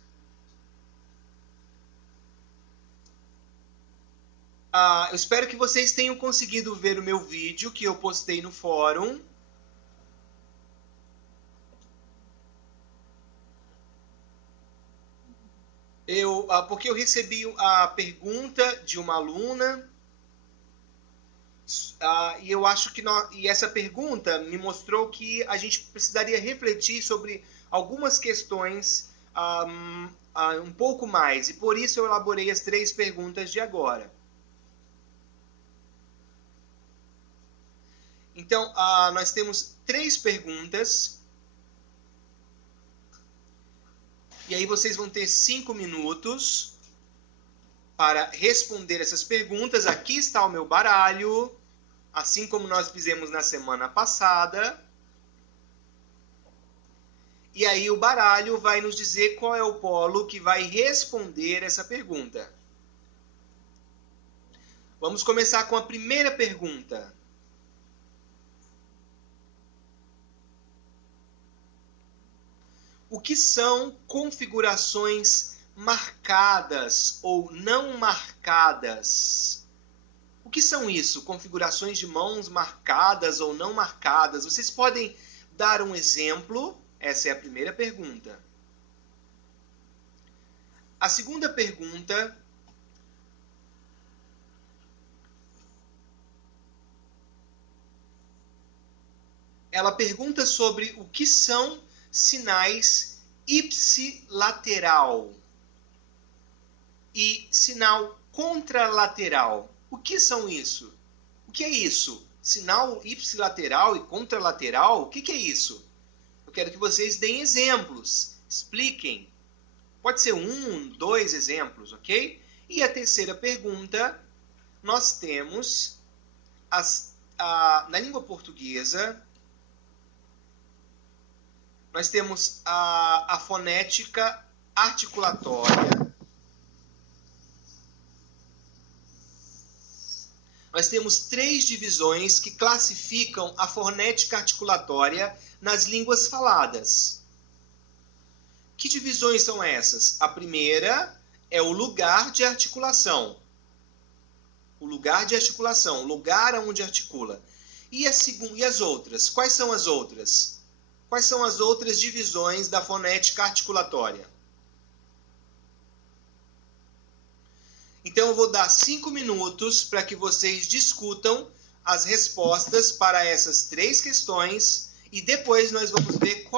Eu espero que vocês tenham conseguido ver o meu vídeo que eu postei no fórum. Porque eu recebi a pergunta de uma aluna, e eu acho que essa pergunta me mostrou que a gente precisaria refletir sobre algumas questões um pouco mais, e por isso eu elaborei as 3 perguntas de agora. Então, nós temos 3 perguntas. E aí vocês vão ter 5 minutos para responder essas perguntas. Aqui está o meu baralho, assim como nós fizemos na semana passada. E aí o baralho vai nos dizer qual é o polo que vai responder essa pergunta. Vamos começar com a primeira pergunta. O que são configurações marcadas ou não marcadas? O que são isso? Configurações de mãos marcadas ou não marcadas? Vocês podem dar um exemplo? Essa é a primeira pergunta. A segunda pergunta: ela pergunta sobre o que são sinais ipsilateral e sinal contralateral. O que são isso? O que é isso? Sinal ipsilateral e contralateral? O que é isso? Eu quero que vocês deem exemplos, expliquem. Pode ser 1, 2 exemplos, ok? E a terceira pergunta, nós temos na língua portuguesa, nós temos a fonética articulatória. Nós temos 3 divisões que classificam a fonética articulatória nas línguas faladas. Que divisões são essas? A primeira é o lugar de articulação. O lugar de articulação, o lugar onde articula. E as outras? Quais são as outras? Quais são as outras divisões da fonética articulatória? Então, eu vou dar 5 minutos para que vocês discutam as respostas para essas 3 questões e depois nós vamos ver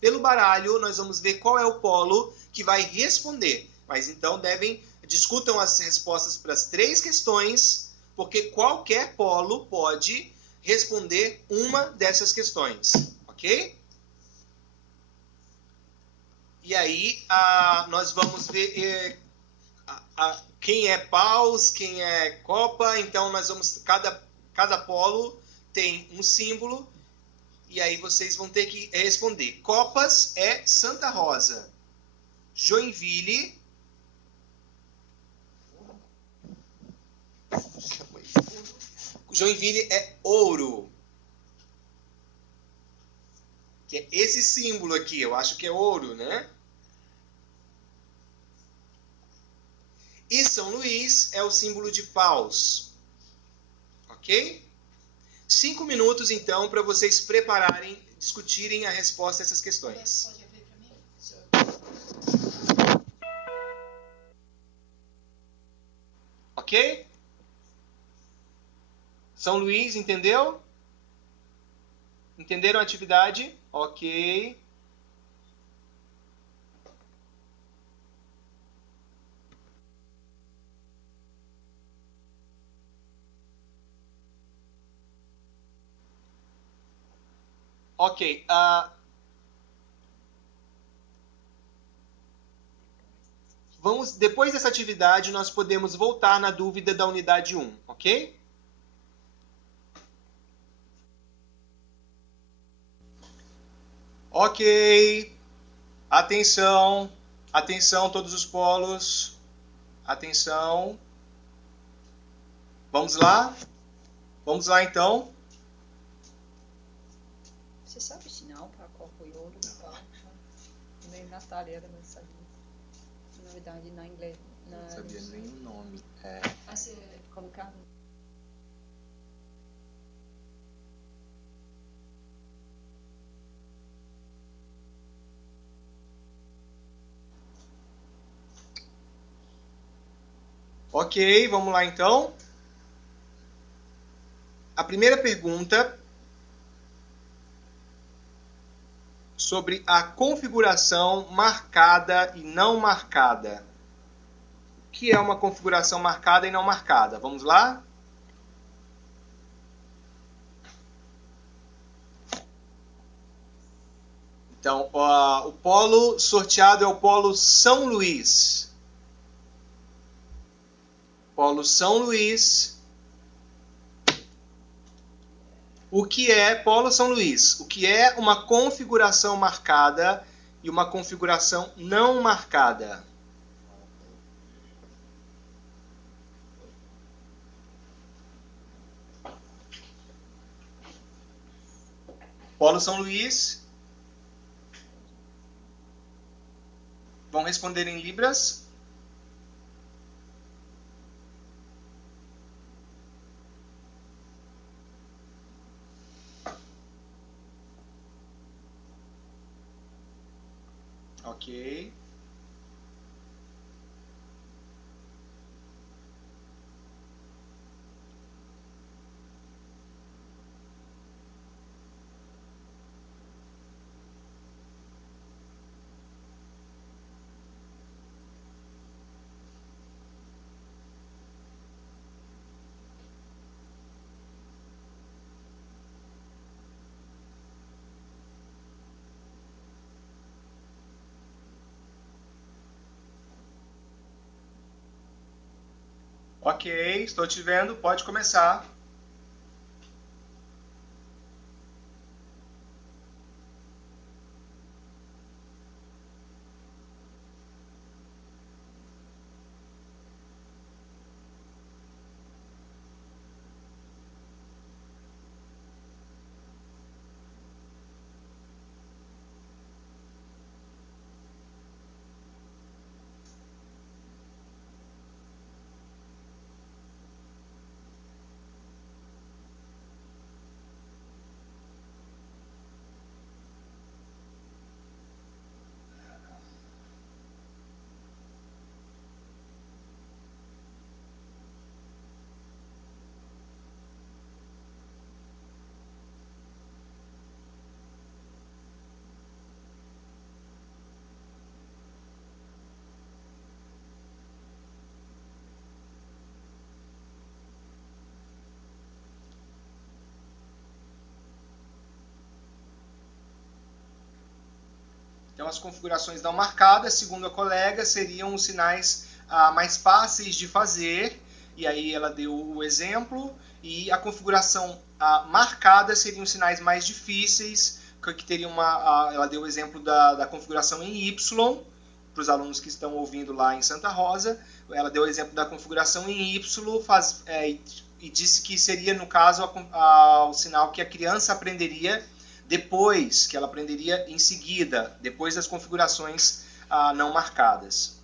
pelo baralho, nós vamos ver qual é o polo que vai responder. Mas então discutam as respostas para as 3 questões, porque qualquer polo pode responder uma dessas questões. Ok? E aí, nós vamos ver quem é paus, quem é copa. Então, nós vamos... Cada polo tem um símbolo. E aí, vocês vão ter que responder. Copas é Santa Rosa. Joinville... Joinville é ouro. Que é esse símbolo aqui, eu acho que é ouro, né? E São Luís é o símbolo de paus. Ok? 5 minutos, então, para vocês prepararem, discutirem a resposta a essas questões. Pode abrir para mim? Ok? São Luís, entendeu? Entenderam a atividade? Ok. Ok. Depois dessa atividade, nós podemos voltar na dúvida da unidade 1, ok? Ok. Atenção. Atenção, todos os polos. Atenção. Vamos lá? Vamos lá, então. Você sabe o sinal para corpo e ouro? Nem Natália era, mas sabia. Na verdade, na inglês. Não sabia nem o nome. Você colocar. Ok, vamos lá então. A primeira pergunta sobre a configuração marcada e não marcada. O que é uma configuração marcada e não marcada? Vamos lá? Então, o polo sorteado é o polo São Luís. Polo São Luís. O que é Polo São Luís? O que é uma configuração marcada e uma configuração não marcada? Polo São Luís. Vão responder em libras? Ok. Ok, estou te vendo, pode começar. Então, as configurações não marcadas, segundo a colega, seriam os sinais mais fáceis de fazer. E aí ela deu o exemplo. E a configuração marcada seriam os sinais mais difíceis, que teriam ela deu o exemplo da configuração em Y, para os alunos que estão ouvindo lá em Santa Rosa. Ela deu o exemplo da configuração em Y e disse que seria, no caso, o sinal que a criança aprenderia depois, que ela aprenderia em seguida, depois das configurações não marcadas.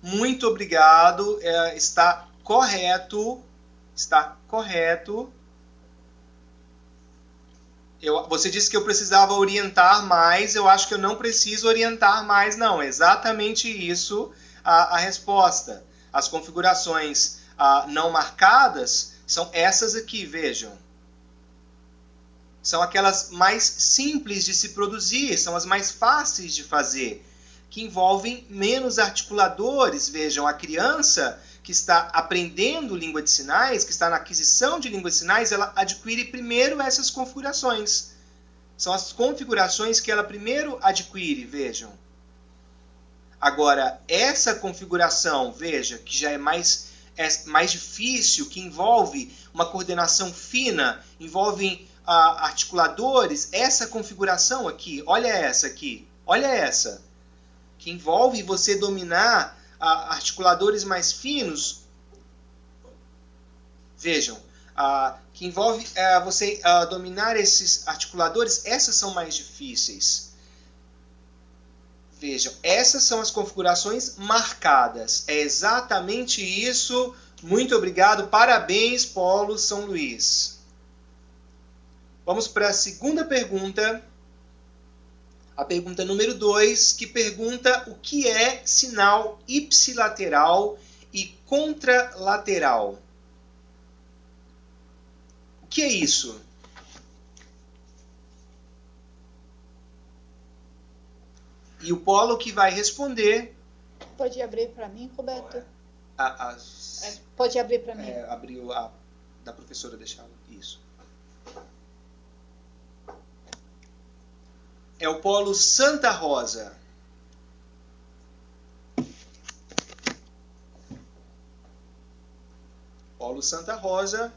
Muito obrigado, está correto, está correto. Você disse que eu precisava orientar mais, eu acho que eu não preciso orientar mais, não. É exatamente isso a resposta. As configurações não marcadas são essas aqui, vejam. São aquelas mais simples de se produzir, são as mais fáceis de fazer, que envolvem menos articuladores. Vejam, a criança que está aprendendo língua de sinais, que está na aquisição de língua de sinais, ela adquire primeiro essas configurações. São as configurações que ela primeiro adquire, vejam. Agora, essa configuração, veja, que já é mais difícil, que envolve uma coordenação fina, envolve articuladores, essa configuração aqui, olha essa aqui, olha essa, que envolve você dominar articuladores mais finos. Vejam, que envolve você dominar esses articuladores, essas são mais difíceis. Vejam, essas são as configurações marcadas. É exatamente isso. Muito obrigado. Parabéns, Polo São Luís. Vamos para a segunda pergunta. A pergunta número 2, que pergunta o que é sinal ipsilateral e contralateral. O que é isso? E o Polo que vai responder... Pode abrir para mim, Roberto? As Pode abrir para mim. Abriu da professora deixá-lo. Isso. É o polo Santa Rosa. Polo Santa Rosa.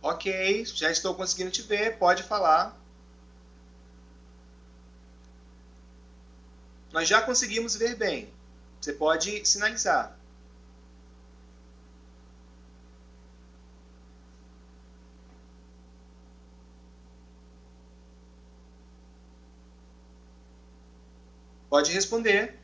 Ok, já estou conseguindo te ver, pode falar. Nós já conseguimos ver bem. Você pode sinalizar. Pode responder.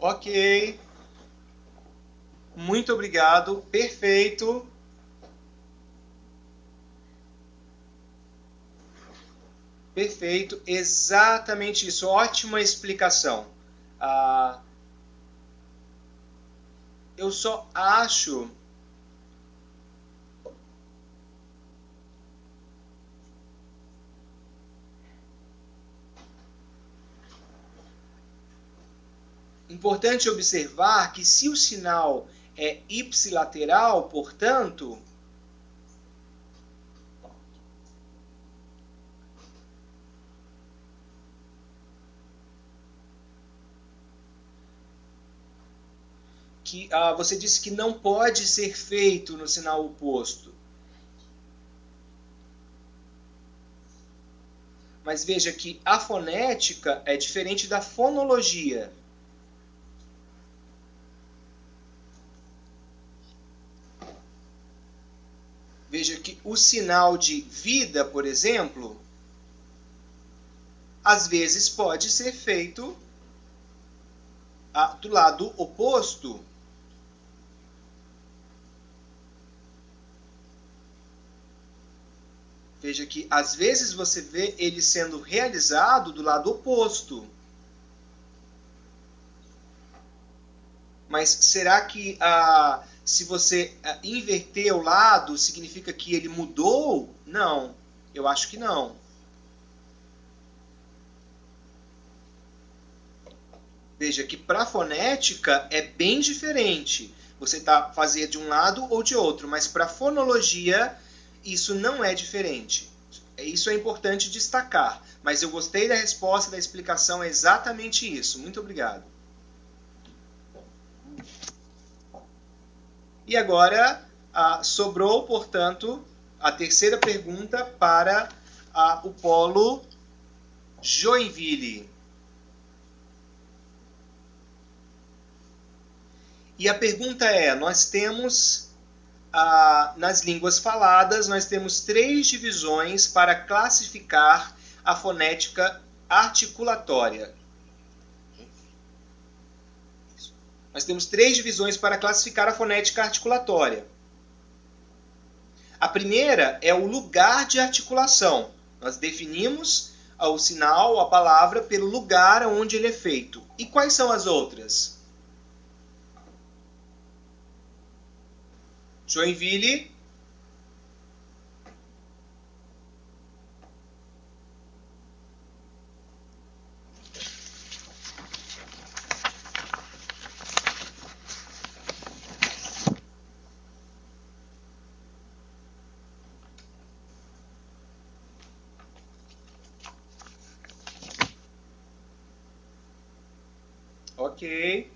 Ok. Muito obrigado. Perfeito. Perfeito. Exatamente isso. Ótima explicação. Eu só acho... Importante observar que se o sinal é ipsilateral, portanto, que você disse que não pode ser feito no sinal oposto. Mas veja que a fonética é diferente da fonologia. Veja que o sinal de vida, por exemplo, às vezes pode ser feito do lado oposto. Veja que às vezes você vê ele sendo realizado do lado oposto. Mas será que se você inverter o lado, significa que ele mudou? Não, eu acho que não. Veja que para a fonética é bem diferente. Você está fazendo de um lado ou de outro, mas para a fonologia isso não é diferente. Isso é importante destacar. Mas eu gostei da resposta, da explicação, é exatamente isso. Muito obrigado. E agora sobrou, portanto, a terceira pergunta para o polo Joinville. E a pergunta é, nós temos, nas línguas faladas, nós temos 3 divisões para classificar a fonética articulatória. Nós temos 3 divisões para classificar a fonética articulatória. A primeira é o lugar de articulação. Nós definimos o sinal, a palavra, pelo lugar onde ele é feito. E quais são as outras? Joinville. Ok.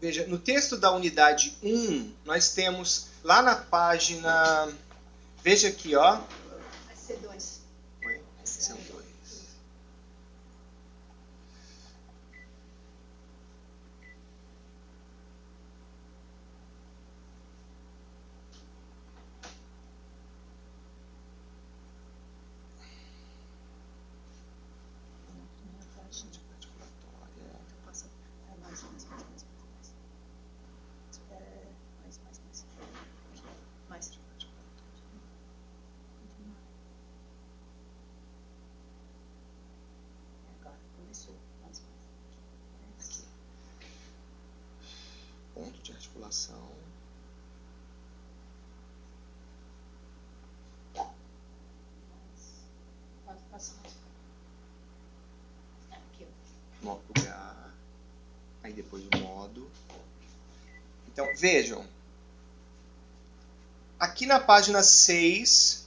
Veja, no texto da unidade 1, nós temos lá na página... Veja aqui, ó. C2. Oi? C2. Ponto de articulação. Lugar. Aí depois o modo. Então, vejam. Aqui na página 6,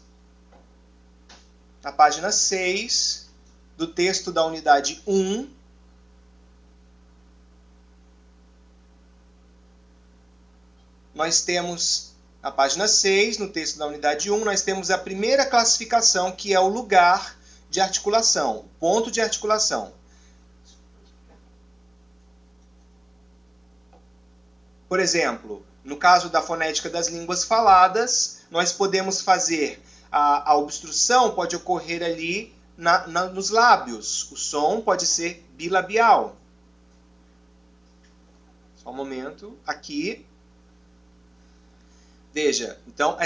do texto da unidade 1, nós temos, na página 6, no texto da unidade 1, nós temos a primeira classificação, que é o lugar de articulação, o ponto de articulação. Por exemplo, no caso da fonética das línguas faladas, nós podemos fazer, a obstrução pode ocorrer ali nos lábios. O som pode ser bilabial. Só um momento, aqui. Veja, então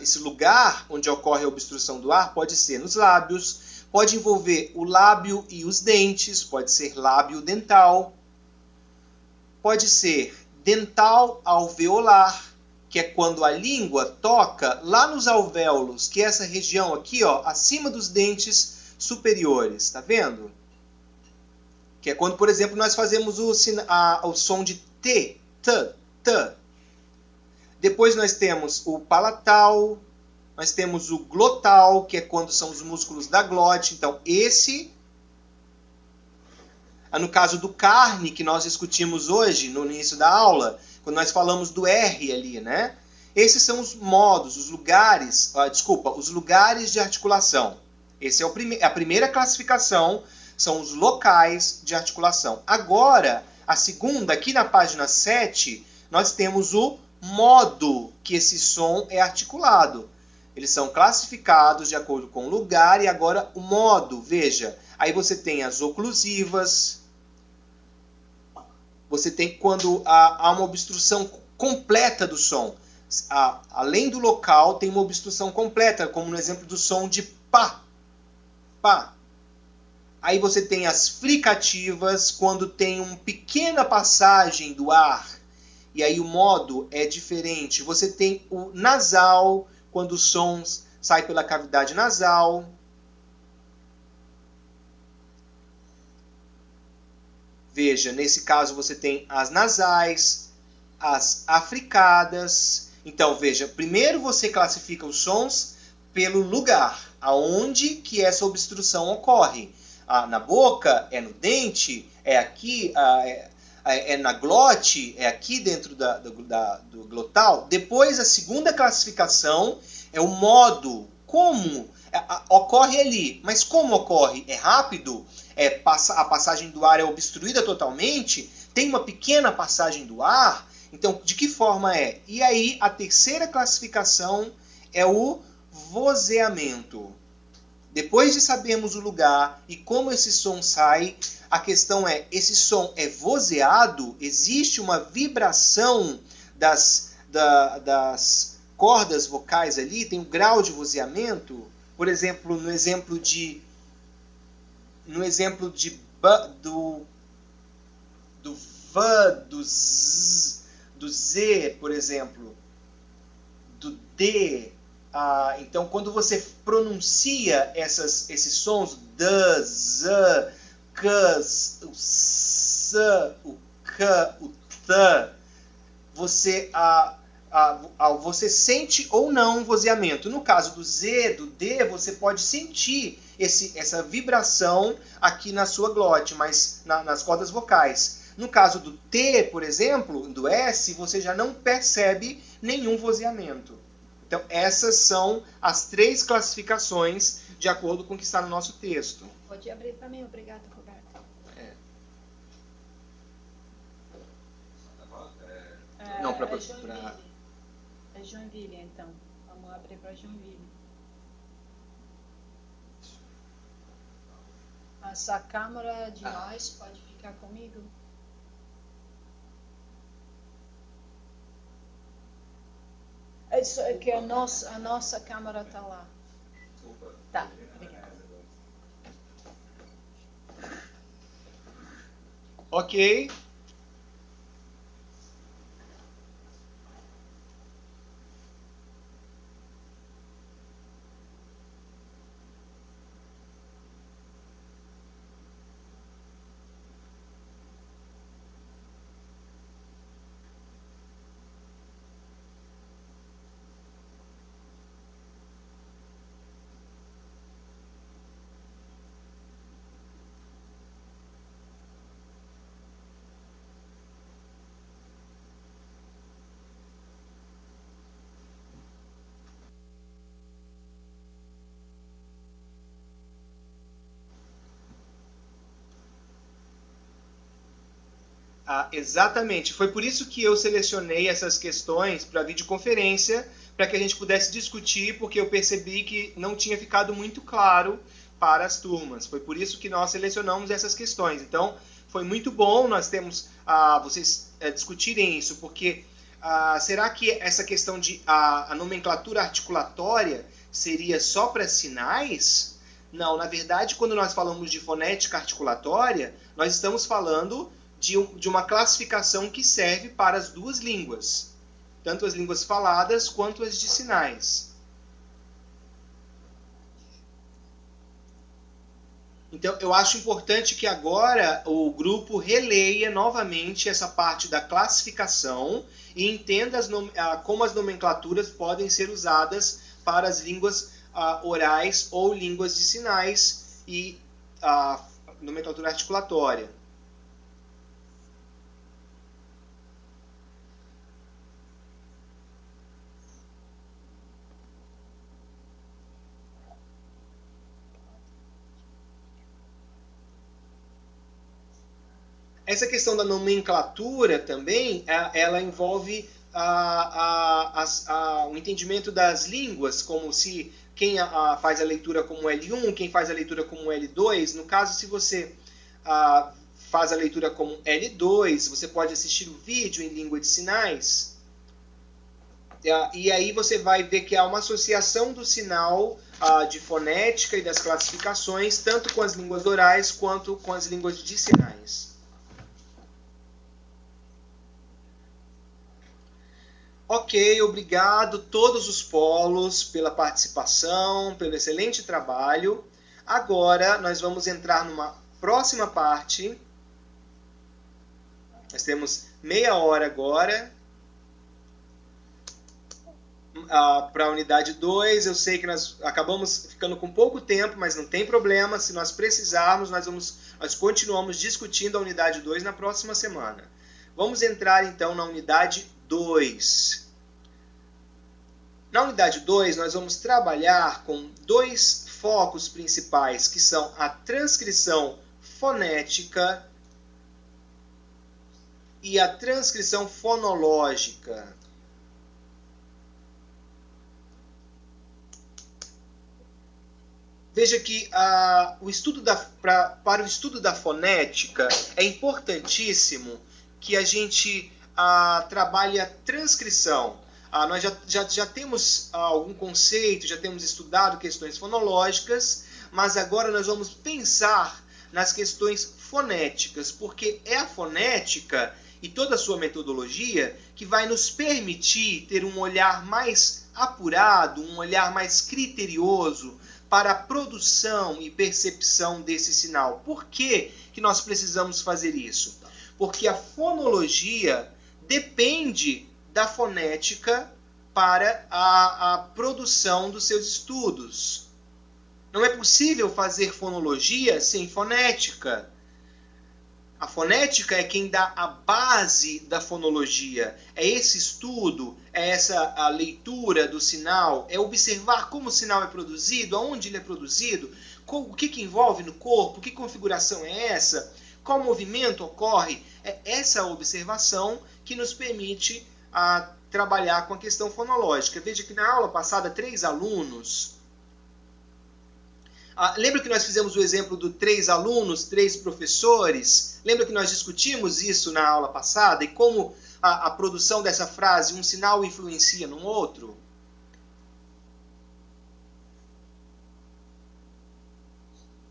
esse lugar onde ocorre a obstrução do ar pode ser nos lábios, pode envolver o lábio e os dentes, pode ser lábio dental, pode ser dental alveolar, que é quando a língua toca lá nos alvéolos, que é essa região aqui, ó, acima dos dentes superiores, tá vendo? Que é quando, por exemplo, nós fazemos o som de T, T. Depois nós temos o palatal, nós temos o glotal, que é quando são os músculos da glote. Então, esse, no caso do carne, que nós discutimos hoje, no início da aula, quando nós falamos do R ali, né? Esses são os modos, os lugares, os lugares de articulação. Essa é a primeira classificação, são os locais de articulação. Agora, a segunda, aqui na página 7, nós temos o modo que esse som é articulado. Eles são classificados de acordo com o lugar e agora o modo. Veja, aí você tem as oclusivas, você tem quando há uma obstrução completa do som. Além do local, tem uma obstrução completa, como no exemplo do som de pá. Pá. Aí você tem as fricativas, quando tem uma pequena passagem do ar, e aí o modo é diferente. Você tem o nasal, quando o som sai pela cavidade nasal. Veja, nesse caso você tem as nasais, as africadas. Então, veja, primeiro você classifica os sons pelo lugar, aonde que essa obstrução ocorre. Na boca, é no dente, é aqui, é na glote, é aqui dentro do glotal. Depois, a segunda classificação é o modo, como ocorre ali. Mas como ocorre? É rápido? A passagem do ar é obstruída totalmente? Tem uma pequena passagem do ar? Então, de que forma é? E aí, a terceira classificação é o vozeamento. Depois de sabermos o lugar e como esse som sai, a questão é, esse som é vozeado? Existe uma vibração das cordas vocais ali? Tem um grau de vozeamento? Por exemplo, no exemplo de do V, do Z, do Z, por exemplo, do D. Então, quando você pronuncia esses sons, D, Z, K, o S, o K, o T, você sente ou não um vozeamento. No caso do Z, do D, você pode sentir essa vibração aqui na sua glote, mas nas cordas vocais. No caso do T, por exemplo, do S, você já não percebe nenhum vozeamento. Então, essas são as 3 classificações de acordo com o que está no nosso texto. Pode abrir para mim, obrigada, Roberto. Não, É Joinville. É Joinville, então. Vamos abrir para Joinville. Essa câmera de nós pode ficar comigo? É que a nossa câmera está lá. Tá, obrigada. Ok. Exatamente. Foi por isso que eu selecionei essas questões para a videoconferência, para que a gente pudesse discutir, porque eu percebi que não tinha ficado muito claro para as turmas. Foi por isso que nós selecionamos essas questões. Então, foi muito bom nós temos vocês discutirem isso, porque será que essa questão de a nomenclatura articulatória seria só para sinais? Não, na verdade, quando nós falamos de fonética articulatória, nós estamos falando de uma classificação que serve para as 2 línguas, tanto as línguas faladas quanto as de sinais. Então, eu acho importante que agora o grupo releia novamente essa parte da classificação e entenda como as nomenclaturas podem ser usadas para as línguas orais ou línguas de sinais e a nomenclatura articulatória. Essa questão da nomenclatura também, ela envolve o entendimento das línguas, como se quem faz a leitura como L1, quem faz a leitura como L2. No caso, se você faz a leitura como L2, você pode assistir o vídeo em língua de sinais. E aí você vai ver que há uma associação do sinal de fonética e das classificações, tanto com as línguas orais quanto com as línguas de sinais. Ok, obrigado todos os polos pela participação, pelo excelente trabalho. Agora nós vamos entrar numa próxima parte. Nós temos meia hora agora. Para a unidade 2, eu sei que nós acabamos ficando com pouco tempo, mas não tem problema. Se nós precisarmos, nós continuamos discutindo a unidade 2 na próxima semana. Vamos entrar então na unidade 2. Na unidade 2, nós vamos trabalhar com dois focos principais, que são a transcrição fonética e a transcrição fonológica. Veja que para o estudo da fonética é importantíssimo que a gente trabalhe a transcrição. Nós já temos algum conceito, já temos estudado questões fonológicas, mas agora nós vamos pensar nas questões fonéticas, porque é a fonética e toda a sua metodologia que vai nos permitir ter um olhar mais apurado, um olhar mais criterioso para a produção e percepção desse sinal. Por que nós precisamos fazer isso? Porque a fonologia depende da fonética para a produção dos seus estudos. Não é possível fazer fonologia sem fonética. A fonética é quem dá a base da fonologia. É esse estudo, é essa leitura do sinal, é observar como o sinal é produzido, aonde ele é produzido, o que envolve no corpo, que configuração é essa, qual movimento ocorre. É essa observação que nos permite trabalhar com a questão fonológica. Veja que na aula passada, 3 alunos... lembra que nós fizemos o exemplo do 3 alunos, 3 professores? Lembra que nós discutimos isso na aula passada? E como a produção dessa frase, um sinal influencia no outro?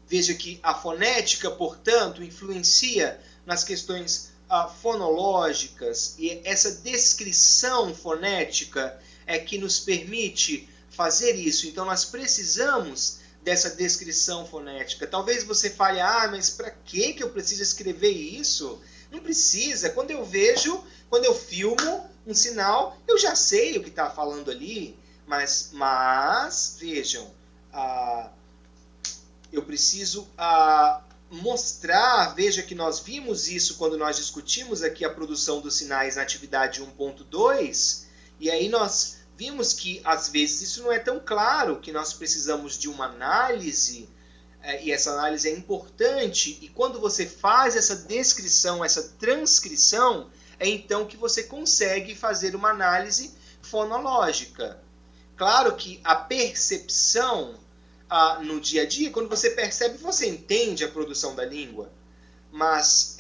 Veja que a fonética, portanto, influencia nas questões fonológicas, e essa descrição fonética é que nos permite fazer isso. Então nós precisamos dessa descrição fonética. Talvez você fale, mas para que eu preciso escrever isso? Não precisa. Quando eu filmo um sinal, eu já sei o que está falando ali, mas vejam, eu preciso mostrar, veja que nós vimos isso quando nós discutimos aqui a produção dos sinais na atividade 1.2, e aí nós vimos que às vezes isso não é tão claro, que nós precisamos de uma análise, e essa análise é importante, e quando você faz essa descrição, essa transcrição, é então que você consegue fazer uma análise fonológica. Claro que a percepção no dia a dia, quando você percebe, você entende a produção da língua. Mas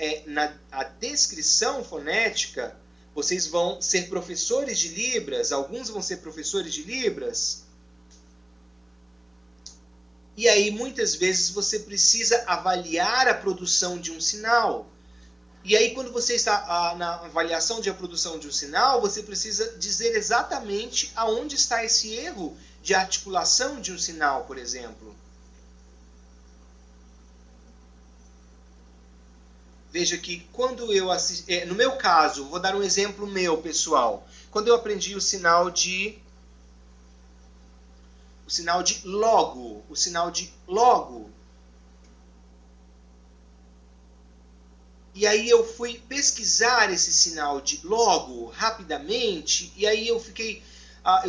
a descrição fonética, vocês vão ser professores de Libras, alguns vão ser professores de Libras, e aí muitas vezes você precisa avaliar a produção de um sinal. E aí quando você está na avaliação de a produção de um sinal, você precisa dizer exatamente aonde está esse erro de articulação de um sinal, por exemplo. veja que quando eu assisti, no meu caso, vou dar um exemplo meu, pessoal. Quando eu aprendi o sinal de logo, e aí eu fui pesquisar esse sinal de logo rapidamente, e aí eu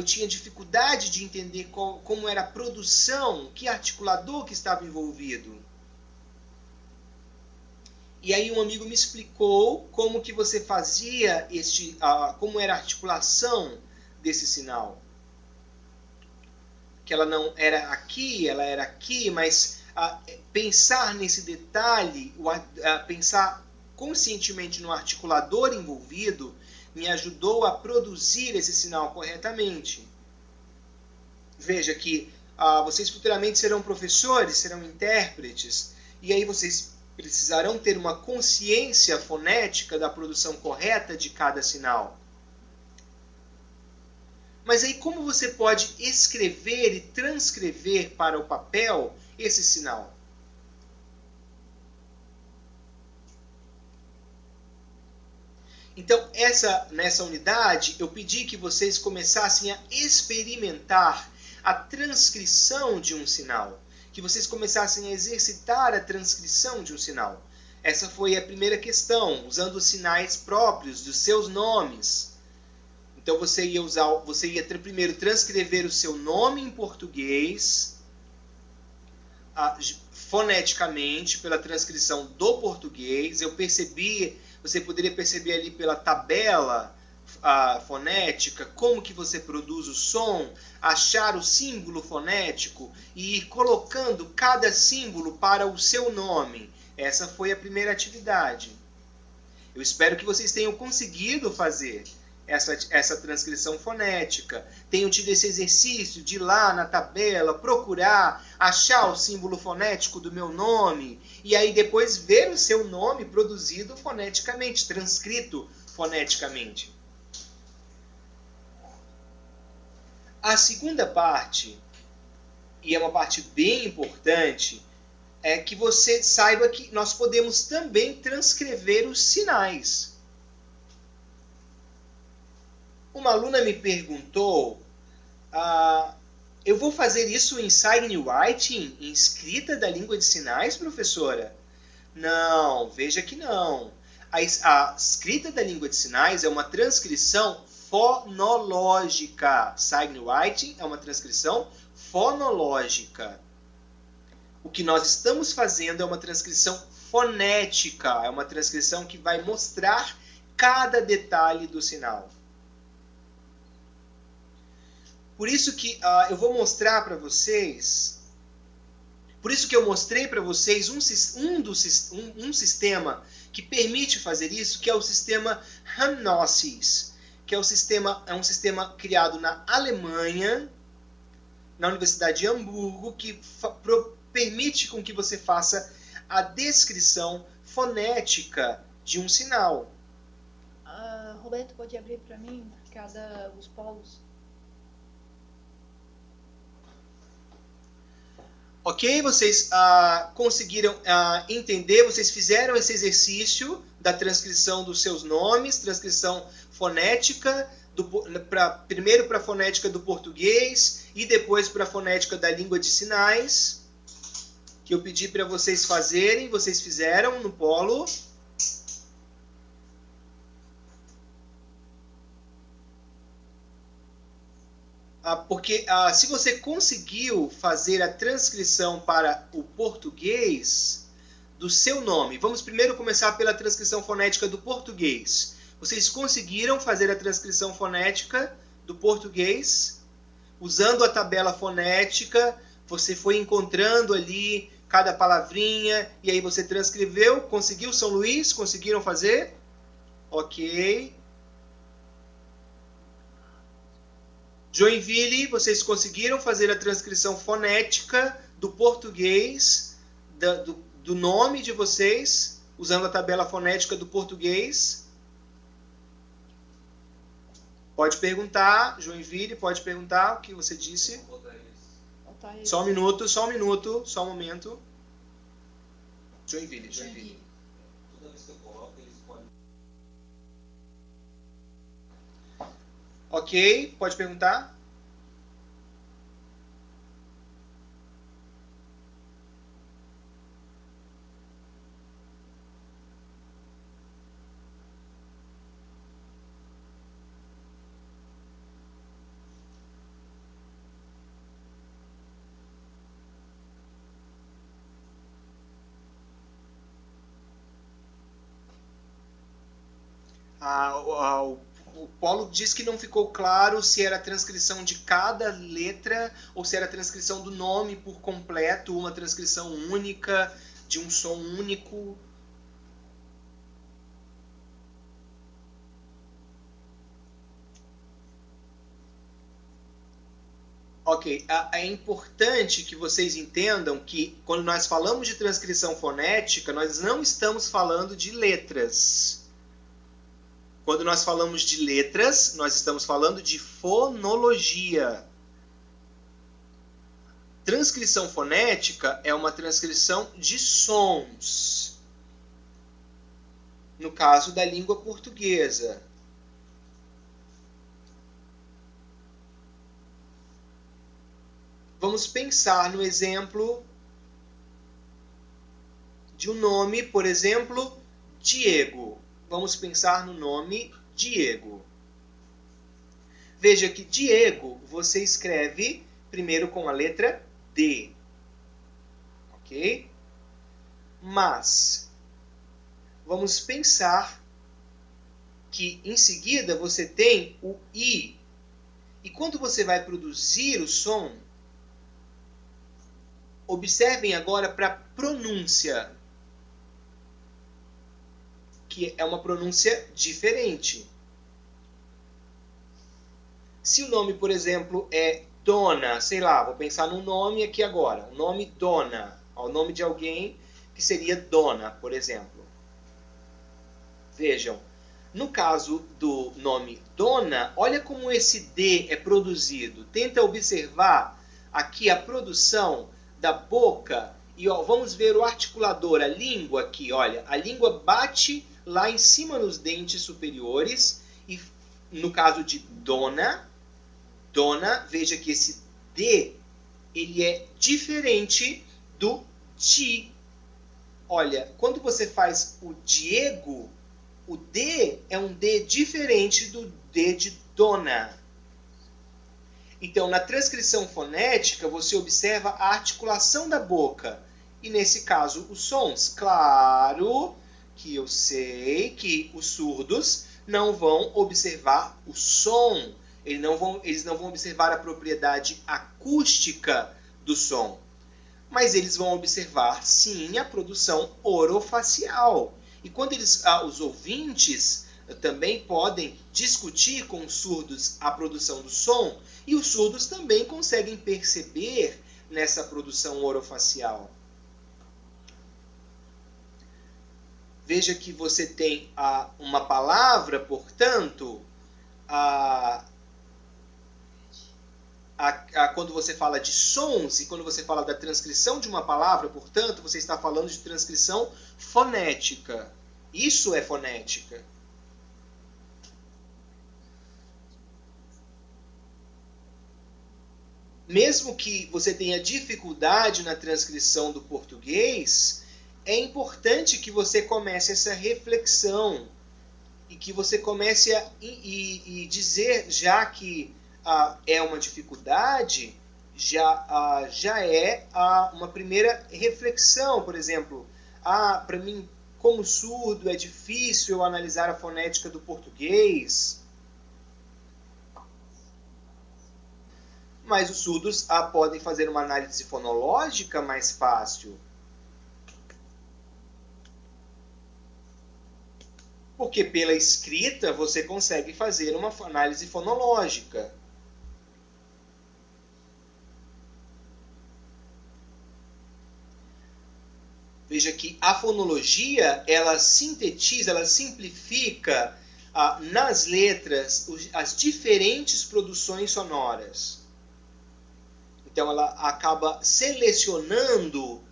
tinha dificuldade de entender como era a produção, que articulador que estava envolvido. E aí um amigo me explicou como que você fazia como era a articulação desse sinal. Que ela não era aqui, ela era aqui, mas pensar nesse detalhe, pensar conscientemente no articulador envolvido, me ajudou a produzir esse sinal corretamente. Veja que vocês futuramente serão professores, serão intérpretes, e aí vocês precisarão ter uma consciência fonética da produção correta de cada sinal. Mas aí como você pode escrever e transcrever para o papel esse sinal? Então, nessa unidade, eu pedi que vocês começassem a experimentar a transcrição de um sinal. Que vocês começassem a exercitar a transcrição de um sinal. Essa foi a primeira questão, usando os sinais próprios dos seus nomes. Então você ia primeiro transcrever o seu nome em português, foneticamente, pela transcrição do português. Você poderia perceber ali pela tabela fonética como que você produz o som, achar o símbolo fonético e ir colocando cada símbolo para o seu nome. Essa foi a primeira atividade. Eu espero que vocês tenham conseguido fazer essa transcrição fonética. Tenham tido esse exercício de ir lá na tabela, procurar, achar o símbolo fonético do meu nome, e aí depois ver o seu nome produzido foneticamente, transcrito foneticamente. A segunda parte, e é uma parte bem importante, é que você saiba que nós podemos também transcrever os sinais. Uma aluna me perguntou, eu vou fazer isso em sign writing, em escrita da língua de sinais, professora? Não, veja que não. A escrita da língua de sinais é uma transcrição fonológica. Sign writing é uma transcrição fonológica. O que nós estamos fazendo é uma transcrição fonética, é uma transcrição que vai mostrar cada detalhe do sinal. Por isso que eu vou mostrar para vocês, por isso que eu mostrei para vocês um sistema que permite fazer isso, que é o sistema Hamnosis, que é um sistema criado na Alemanha, na Universidade de Hamburgo, que permite com que você faça a descrição fonética de um sinal. Roberto, pode abrir para mim os polos? Ok? Vocês conseguiram entender, vocês fizeram esse exercício da transcrição dos seus nomes, transcrição fonética, primeiro para a fonética do português e depois para a fonética da língua de sinais, que eu pedi para vocês fazerem, vocês fizeram no polo. Porque se você conseguiu fazer a transcrição para o português do seu nome, vamos primeiro começar pela transcrição fonética do português. Vocês conseguiram fazer a transcrição fonética do português? Usando a tabela fonética, você foi encontrando ali cada palavrinha e aí você transcreveu. Conseguiu, São Luís? Conseguiram fazer? Ok. Joinville, vocês conseguiram fazer a transcrição fonética do português, do nome de vocês, usando a tabela fonética do português? Pode perguntar, Joinville, pode perguntar o que você disse. Só um minuto, só um momento. Joinville. Toda vez que eu coloco, ele escolhe. Ok, pode perguntar? O Paulo diz que não ficou claro se era a transcrição de cada letra ou se era a transcrição do nome por completo, uma transcrição única, de um som único. Ok, é importante que vocês entendam que quando nós falamos de transcrição fonética, nós não estamos falando de letras. Quando nós falamos de letras, nós estamos falando de fonologia. Transcrição fonética é uma transcrição de sons. No caso da língua portuguesa. Vamos pensar no exemplo de um nome, por exemplo, Diego. Vamos pensar no nome Diego. Veja que Diego você escreve primeiro com a letra D. Ok? Mas vamos pensar que em seguida você tem o I. E quando você vai produzir o som, observem agora para a pronúncia, que é uma pronúncia diferente. Se o nome, por exemplo, é Dona, sei lá, vou pensar num nome aqui agora, o nome Dona, o nome de alguém que seria Dona, por exemplo. Vejam, no caso do nome Dona, olha como esse D é produzido. Tenta observar aqui a produção da boca e ó, vamos ver o articulador, a língua aqui, olha, a língua bate lá em cima nos dentes superiores e no caso de Dona, veja que esse D ele é diferente do Di. Olha, quando você faz o Diego, o D é um D diferente do D de Dona. Então, na transcrição fonética, você observa a articulação da boca. E, nesse caso, os sons. Claro que eu sei que os surdos não vão observar o som. Eles não vão observar a propriedade acústica do som. Mas eles vão observar, sim, a produção orofacial. E quando os ouvintes também podem discutir com os surdos a produção do som, e os surdos também conseguem perceber nessa produção orofacial. Veja que você tem uma palavra, portanto, quando você fala de sons e quando você fala da transcrição de uma palavra, portanto, você está falando de transcrição fonética. Isso é fonética. Mesmo que você tenha dificuldade na transcrição do português, é importante que você comece essa reflexão e que você comece a dizer, já que é uma dificuldade, já é uma primeira reflexão. Por exemplo, para mim, como surdo, é difícil eu analisar a fonética do português. Mas os surdos podem fazer uma análise fonológica mais fácil. Porque pela escrita você consegue fazer uma análise fonológica. Veja que a fonologia, ela sintetiza, ela simplifica nas letras as diferentes produções sonoras. Então ela acaba selecionando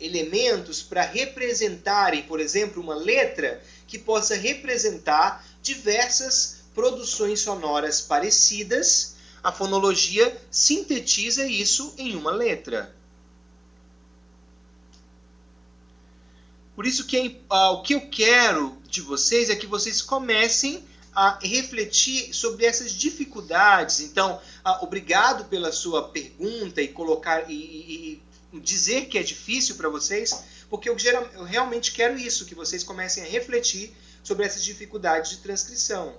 elementos para representarem, por exemplo, uma letra que possa representar diversas produções sonoras parecidas. A fonologia sintetiza isso em uma letra. Por isso que o que eu quero de vocês é que vocês comecem a refletir sobre essas dificuldades. Então, obrigado pela sua pergunta e colocar e dizer que é difícil para vocês, porque eu realmente quero isso, que vocês comecem a refletir sobre essas dificuldades de transcrição.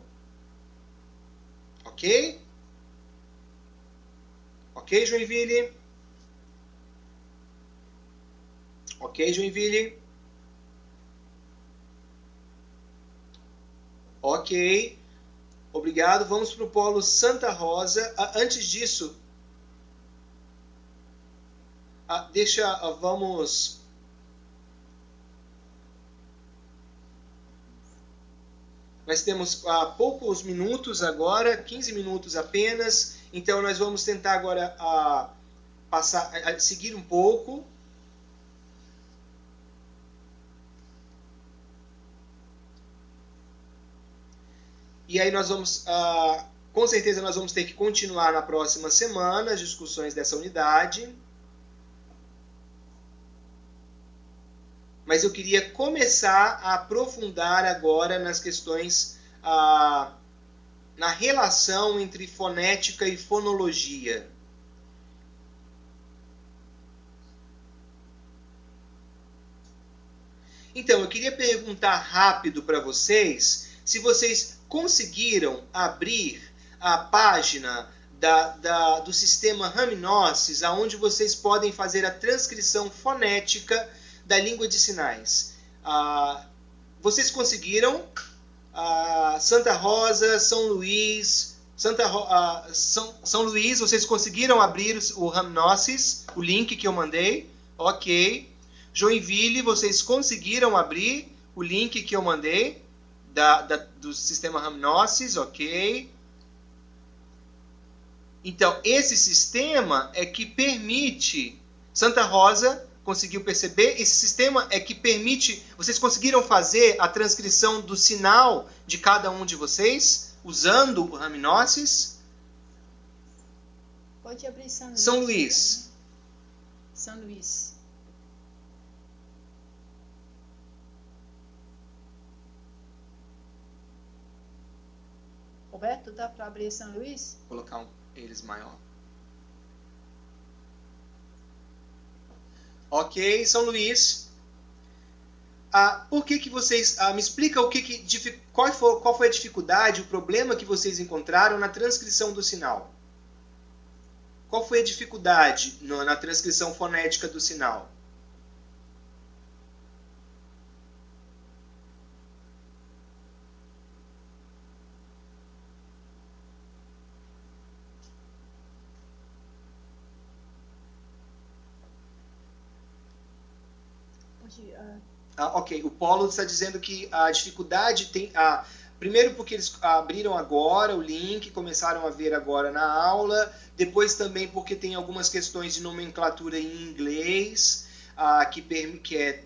Ok? Ok, Joinville? Ok, Joinville? Ok. Obrigado. Vamos para o polo Santa Rosa. Antes disso, vamos... Nós temos poucos minutos agora, 15 minutos apenas. Então, nós vamos tentar agora seguir um pouco. E aí nós vamos, com certeza nós vamos ter que continuar na próxima semana as discussões dessa unidade. Mas eu queria começar a aprofundar agora nas questões, na relação entre fonética e fonologia. Então, eu queria perguntar rápido para vocês se vocês conseguiram abrir a página do sistema Rhamnosus, onde vocês podem fazer a transcrição fonética da língua de sinais. Vocês conseguiram? Santa Rosa, São Luís, São Luís, vocês conseguiram abrir o Rhamnosus, o link que eu mandei? Ok. Joinville, vocês conseguiram abrir o link que eu mandei do sistema Rhamnosus? Ok. Então, esse sistema é que permite... Santa Rosa conseguiu perceber? Esse sistema é que permite... Vocês conseguiram fazer a transcrição do sinal de cada um de vocês, usando o Rhamnosus? Pode abrir São Luís. São Luís. São Luís. Roberto, dá para abrir São Luís? Vou colocar eles maior. Ok, São Luís. Por que vocês... me explica qual foi a dificuldade, o problema que vocês encontraram na transcrição do sinal. Qual foi a dificuldade na transcrição fonética do sinal? Ok, o Paulo está dizendo que a dificuldade tem... primeiro porque eles abriram agora o link, começaram a ver agora na aula, depois também porque tem algumas questões de nomenclatura em inglês, que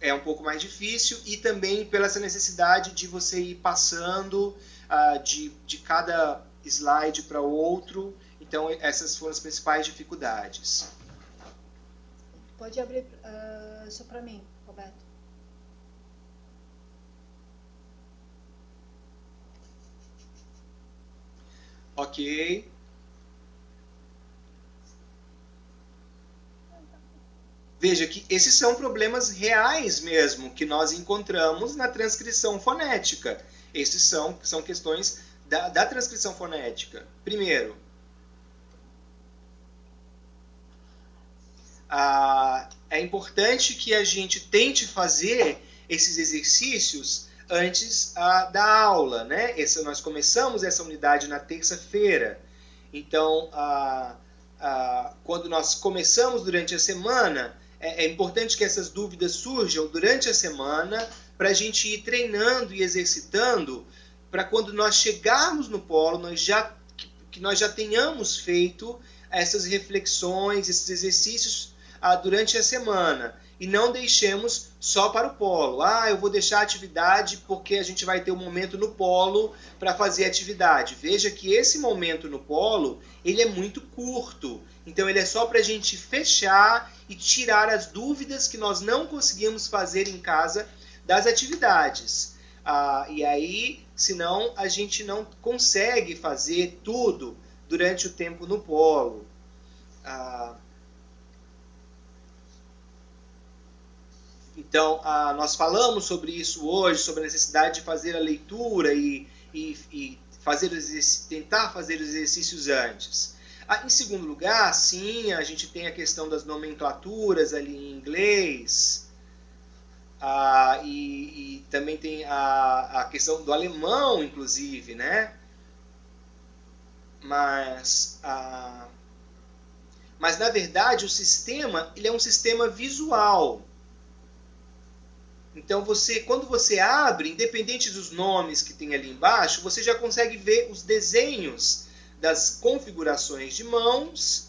é um pouco mais difícil, e também pela essa necessidade de você ir passando de cada slide para outro. Então, essas foram as principais dificuldades. Pode abrir só para mim, Roberto. Ok. Veja que esses são problemas reais mesmo que nós encontramos na transcrição fonética. Esses são questões da transcrição fonética. Primeiro, é importante que a gente tente fazer esses exercícios antes da aula, né? Nós começamos essa unidade na terça-feira. Então, quando nós começamos durante a semana, é importante que essas dúvidas surjam durante a semana para a gente ir treinando e exercitando, para quando nós chegarmos no polo, que nós já tenhamos feito essas reflexões, esses exercícios durante a semana. E não deixemos só para o polo. Eu vou deixar a atividade porque a gente vai ter um momento no polo para fazer a atividade. Veja que esse momento no polo, ele é muito curto. Então ele é só para a gente fechar e tirar as dúvidas que nós não conseguimos fazer em casa das atividades. E aí, senão a gente não consegue fazer tudo durante o tempo no polo. Então, nós falamos sobre isso hoje, sobre a necessidade de fazer a leitura e tentar fazer os exercícios antes. Em segundo lugar, sim, a gente tem a questão das nomenclaturas ali em inglês, e também tem a questão do alemão, inclusive, né? Mas na verdade, o sistema ele é um sistema visual. Então, quando você abre, independente dos nomes que tem ali embaixo, você já consegue ver os desenhos das configurações de mãos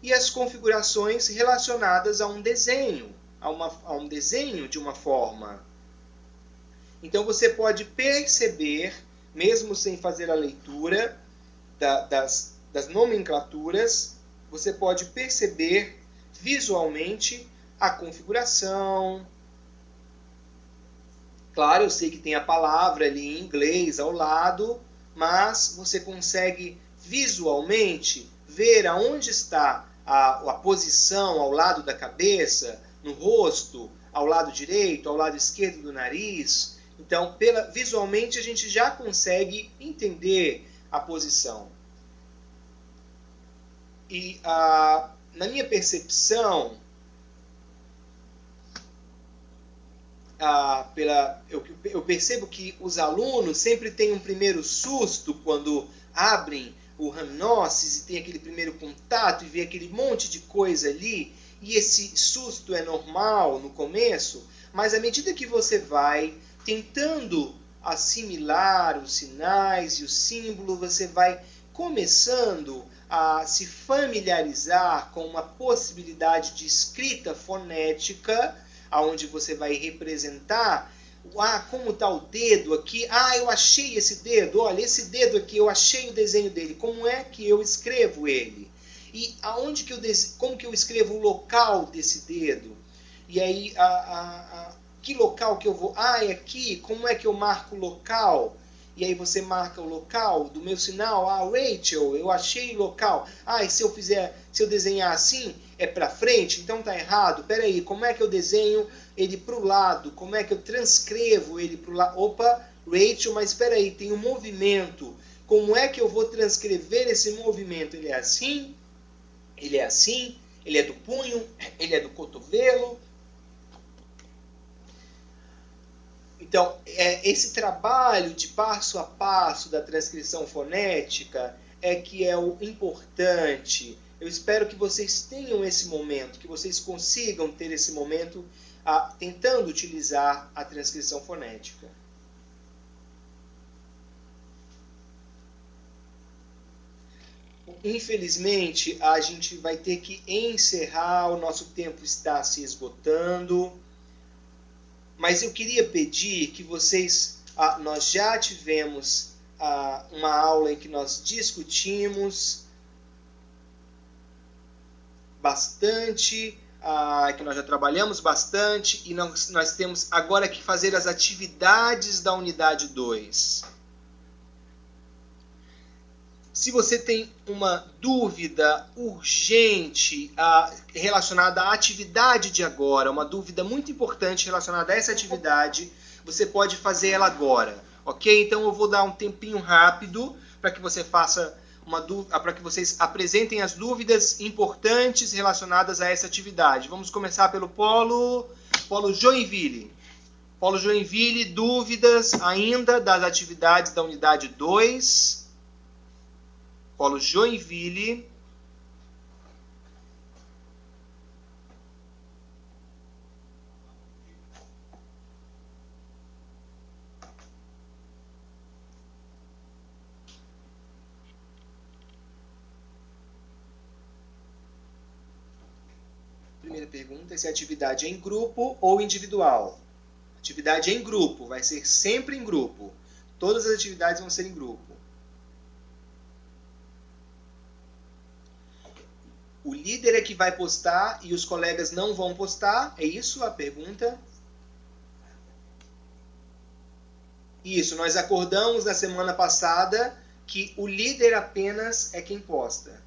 e as configurações relacionadas a um desenho, a um desenho de uma forma. Então, você pode perceber, mesmo sem fazer a leitura das nomenclaturas, você pode perceber visualmente a configuração. Claro, eu sei que tem a palavra ali em inglês ao lado, mas você consegue visualmente ver aonde está a posição ao lado da cabeça, no rosto, ao lado direito, ao lado esquerdo do nariz. Então, visualmente, a gente já consegue entender a posição. E na minha percepção, eu percebo que os alunos sempre têm um primeiro susto quando abrem o Rhamnosis e tem aquele primeiro contato e vê aquele monte de coisa ali, e esse susto é normal no começo, mas à medida que você vai tentando assimilar os sinais e o símbolo, você vai começando a se familiarizar com uma possibilidade de escrita fonética, onde você vai representar como está o dedo aqui. Eu achei esse dedo. Olha, esse dedo aqui, eu achei o desenho dele. Como é que eu escrevo ele? E como que eu escrevo o local desse dedo? E aí, que local que eu vou? É aqui. Como é que eu marco o local? E aí você marca o local do meu sinal. Rachel, eu achei o local. E se eu desenhar assim, é para frente, então tá errado. Peraí, como é que eu desenho ele para o lado? Como é que eu transcrevo ele para o lado? Opa, Rachel, mas peraí, tem um movimento. Como é que eu vou transcrever esse movimento? Ele é assim? Ele é assim? Ele é do punho? Ele é do cotovelo? Então, esse trabalho de passo a passo da transcrição fonética é que é o importante. Eu espero que vocês tenham esse momento, que vocês consigam ter esse momento tentando utilizar a transcrição fonética. Infelizmente, a gente vai ter que encerrar, o nosso tempo está se esgotando. Mas eu queria pedir que vocês... nós já tivemos uma aula em que nós discutimos bastante, que nós já trabalhamos bastante, e nós temos agora que fazer as atividades da unidade 2. Se você tem uma dúvida urgente relacionada à atividade de agora, uma dúvida muito importante relacionada a essa atividade, você pode fazer ela agora, ok? Então eu vou dar um tempinho rápido para que você faça para que vocês apresentem as dúvidas importantes relacionadas a essa atividade. Vamos começar pelo Polo Joinville. Polo Joinville, dúvidas ainda das atividades da unidade 2. Polo Joinville. pergunta é se a atividade é em grupo ou individual. Atividade em grupo, vai ser sempre em grupo. Todas as atividades vão ser em grupo. O líder é que vai postar e os colegas não vão postar? É isso a pergunta? Isso, nós acordamos na semana passada que o líder apenas é quem posta.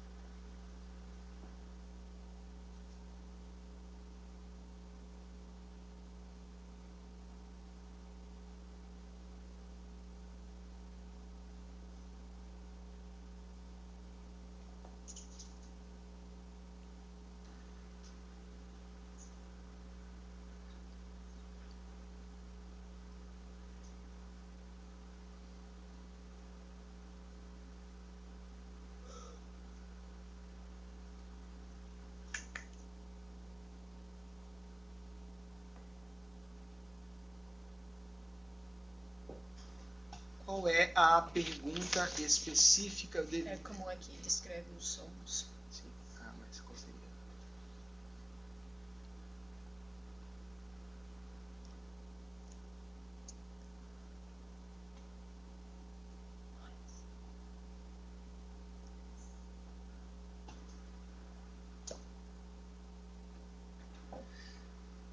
Qual é a pergunta específica dele? É como é que descreve os sons. Sim. Ah, mas qual seria?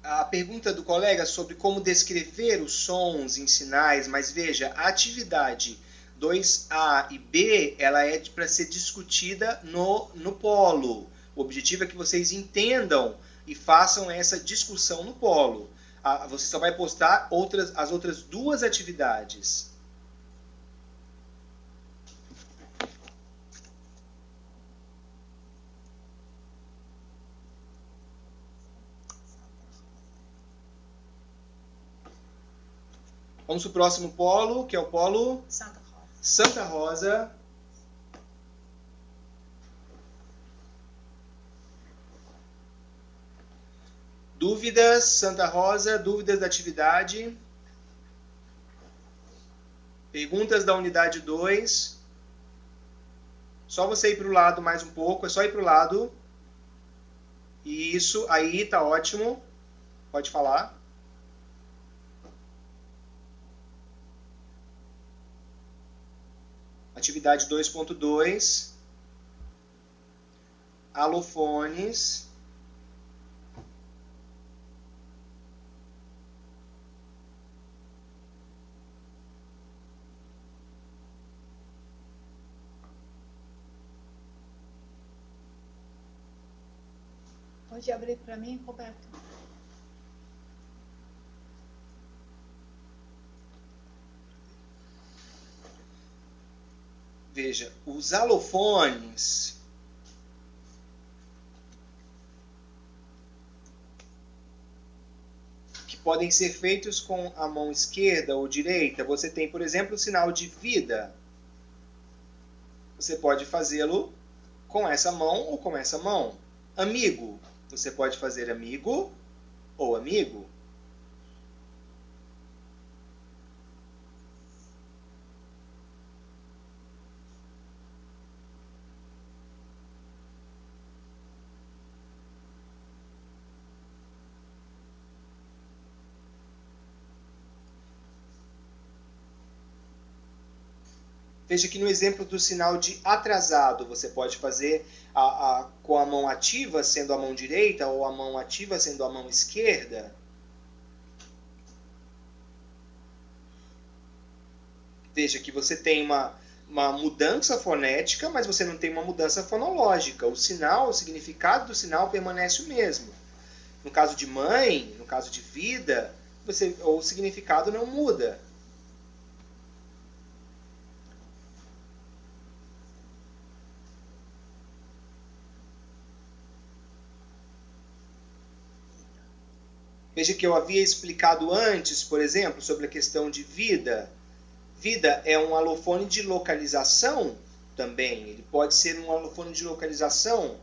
A pergunta do colega sobre como descrever os sons em sinais, mas veja, a atividade 2A e B, ela é para ser discutida no polo. O objetivo é que vocês entendam e façam essa discussão no polo. Você só vai postar as outras duas atividades. Vamos para o próximo polo, que é o polo Santa Rosa. Santa Rosa. Dúvidas, Santa Rosa, dúvidas da atividade. Perguntas da unidade 2. Só você ir para o lado mais um pouco, é só ir para o lado. Isso, aí tá ótimo. Pode falar. Atividade 2.2, alofones, Pode abrir para mim, Roberto? Veja, os alofones que podem ser feitos com a mão esquerda ou direita, você tem, por exemplo, o sinal de vida. Você pode fazê-lo com essa mão ou com essa mão. Amigo, você pode fazer amigo ou amigo. Veja que no exemplo do sinal de atrasado, você pode fazer com a mão ativa sendo a mão direita ou a mão ativa sendo a mão esquerda. Veja que você tem uma mudança fonética, mas você não tem uma mudança fonológica. O sinal, o significado do sinal permanece o mesmo. No caso de mãe, no caso de vida, o significado não muda. Veja que eu havia explicado antes, por exemplo, sobre a questão de vida. Vida é um alofone de localização também. Ele pode ser um alofone de localização,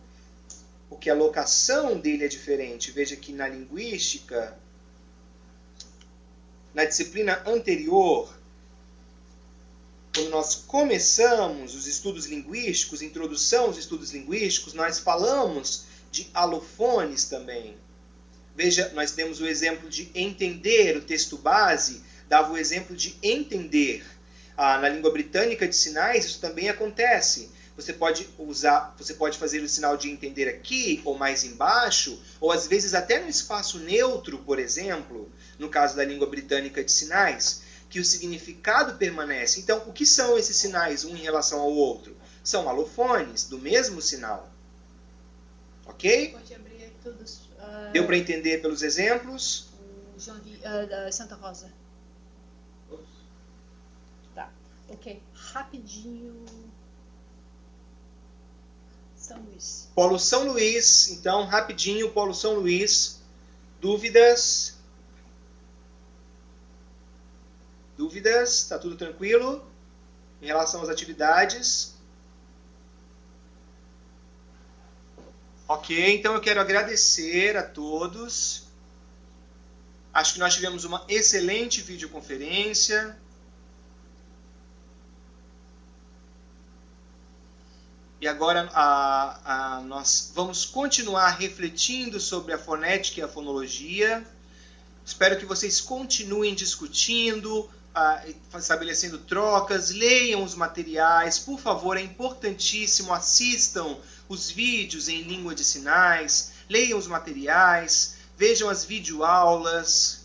porque a locação dele é diferente. Veja que na linguística, na disciplina anterior, quando nós começamos os estudos linguísticos, introdução aos estudos linguísticos, nós falamos de alofones também. Veja, nós temos o exemplo de entender, o texto base dava o exemplo de entender. Na língua britânica de sinais, isso também acontece. Você pode fazer o sinal de entender aqui ou mais embaixo, ou às vezes até no espaço neutro, por exemplo, no caso da língua britânica de sinais, que o significado permanece. Então, o que são esses sinais um em relação ao outro? São alofones do mesmo sinal. Ok? Pode abrir aí todos. Deu para entender pelos exemplos? O Santa Rosa. Tá, ok. Rapidinho. São Luís. Polo São Luís, então, rapidinho, Polo São Luís. Dúvidas? Dúvidas? Está tudo tranquilo? Em relação às atividades? Ok, então eu quero agradecer a todos. Acho que nós tivemos uma excelente videoconferência. E agora nós vamos continuar refletindo sobre a fonética e a fonologia. Espero que vocês continuem discutindo, estabelecendo trocas, leiam os materiais. Por favor, é importantíssimo, assistam os vídeos em língua de sinais, leiam os materiais, vejam as videoaulas.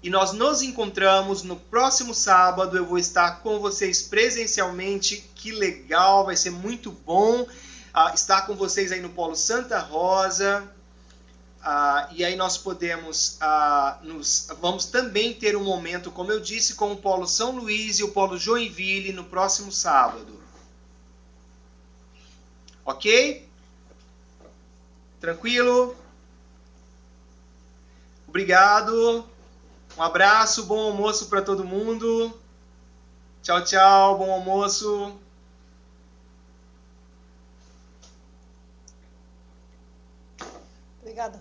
E nós nos encontramos no próximo sábado. Eu vou estar com vocês presencialmente. Que legal, vai ser muito bom estar com vocês aí no Polo Santa Rosa. E aí nós podemos, vamos também ter um momento, como eu disse, com o Polo São Luís e o Polo Joinville no próximo sábado. Ok? Tranquilo? Obrigado. Um abraço, bom almoço para todo mundo. Tchau, tchau, bom almoço. Obrigada.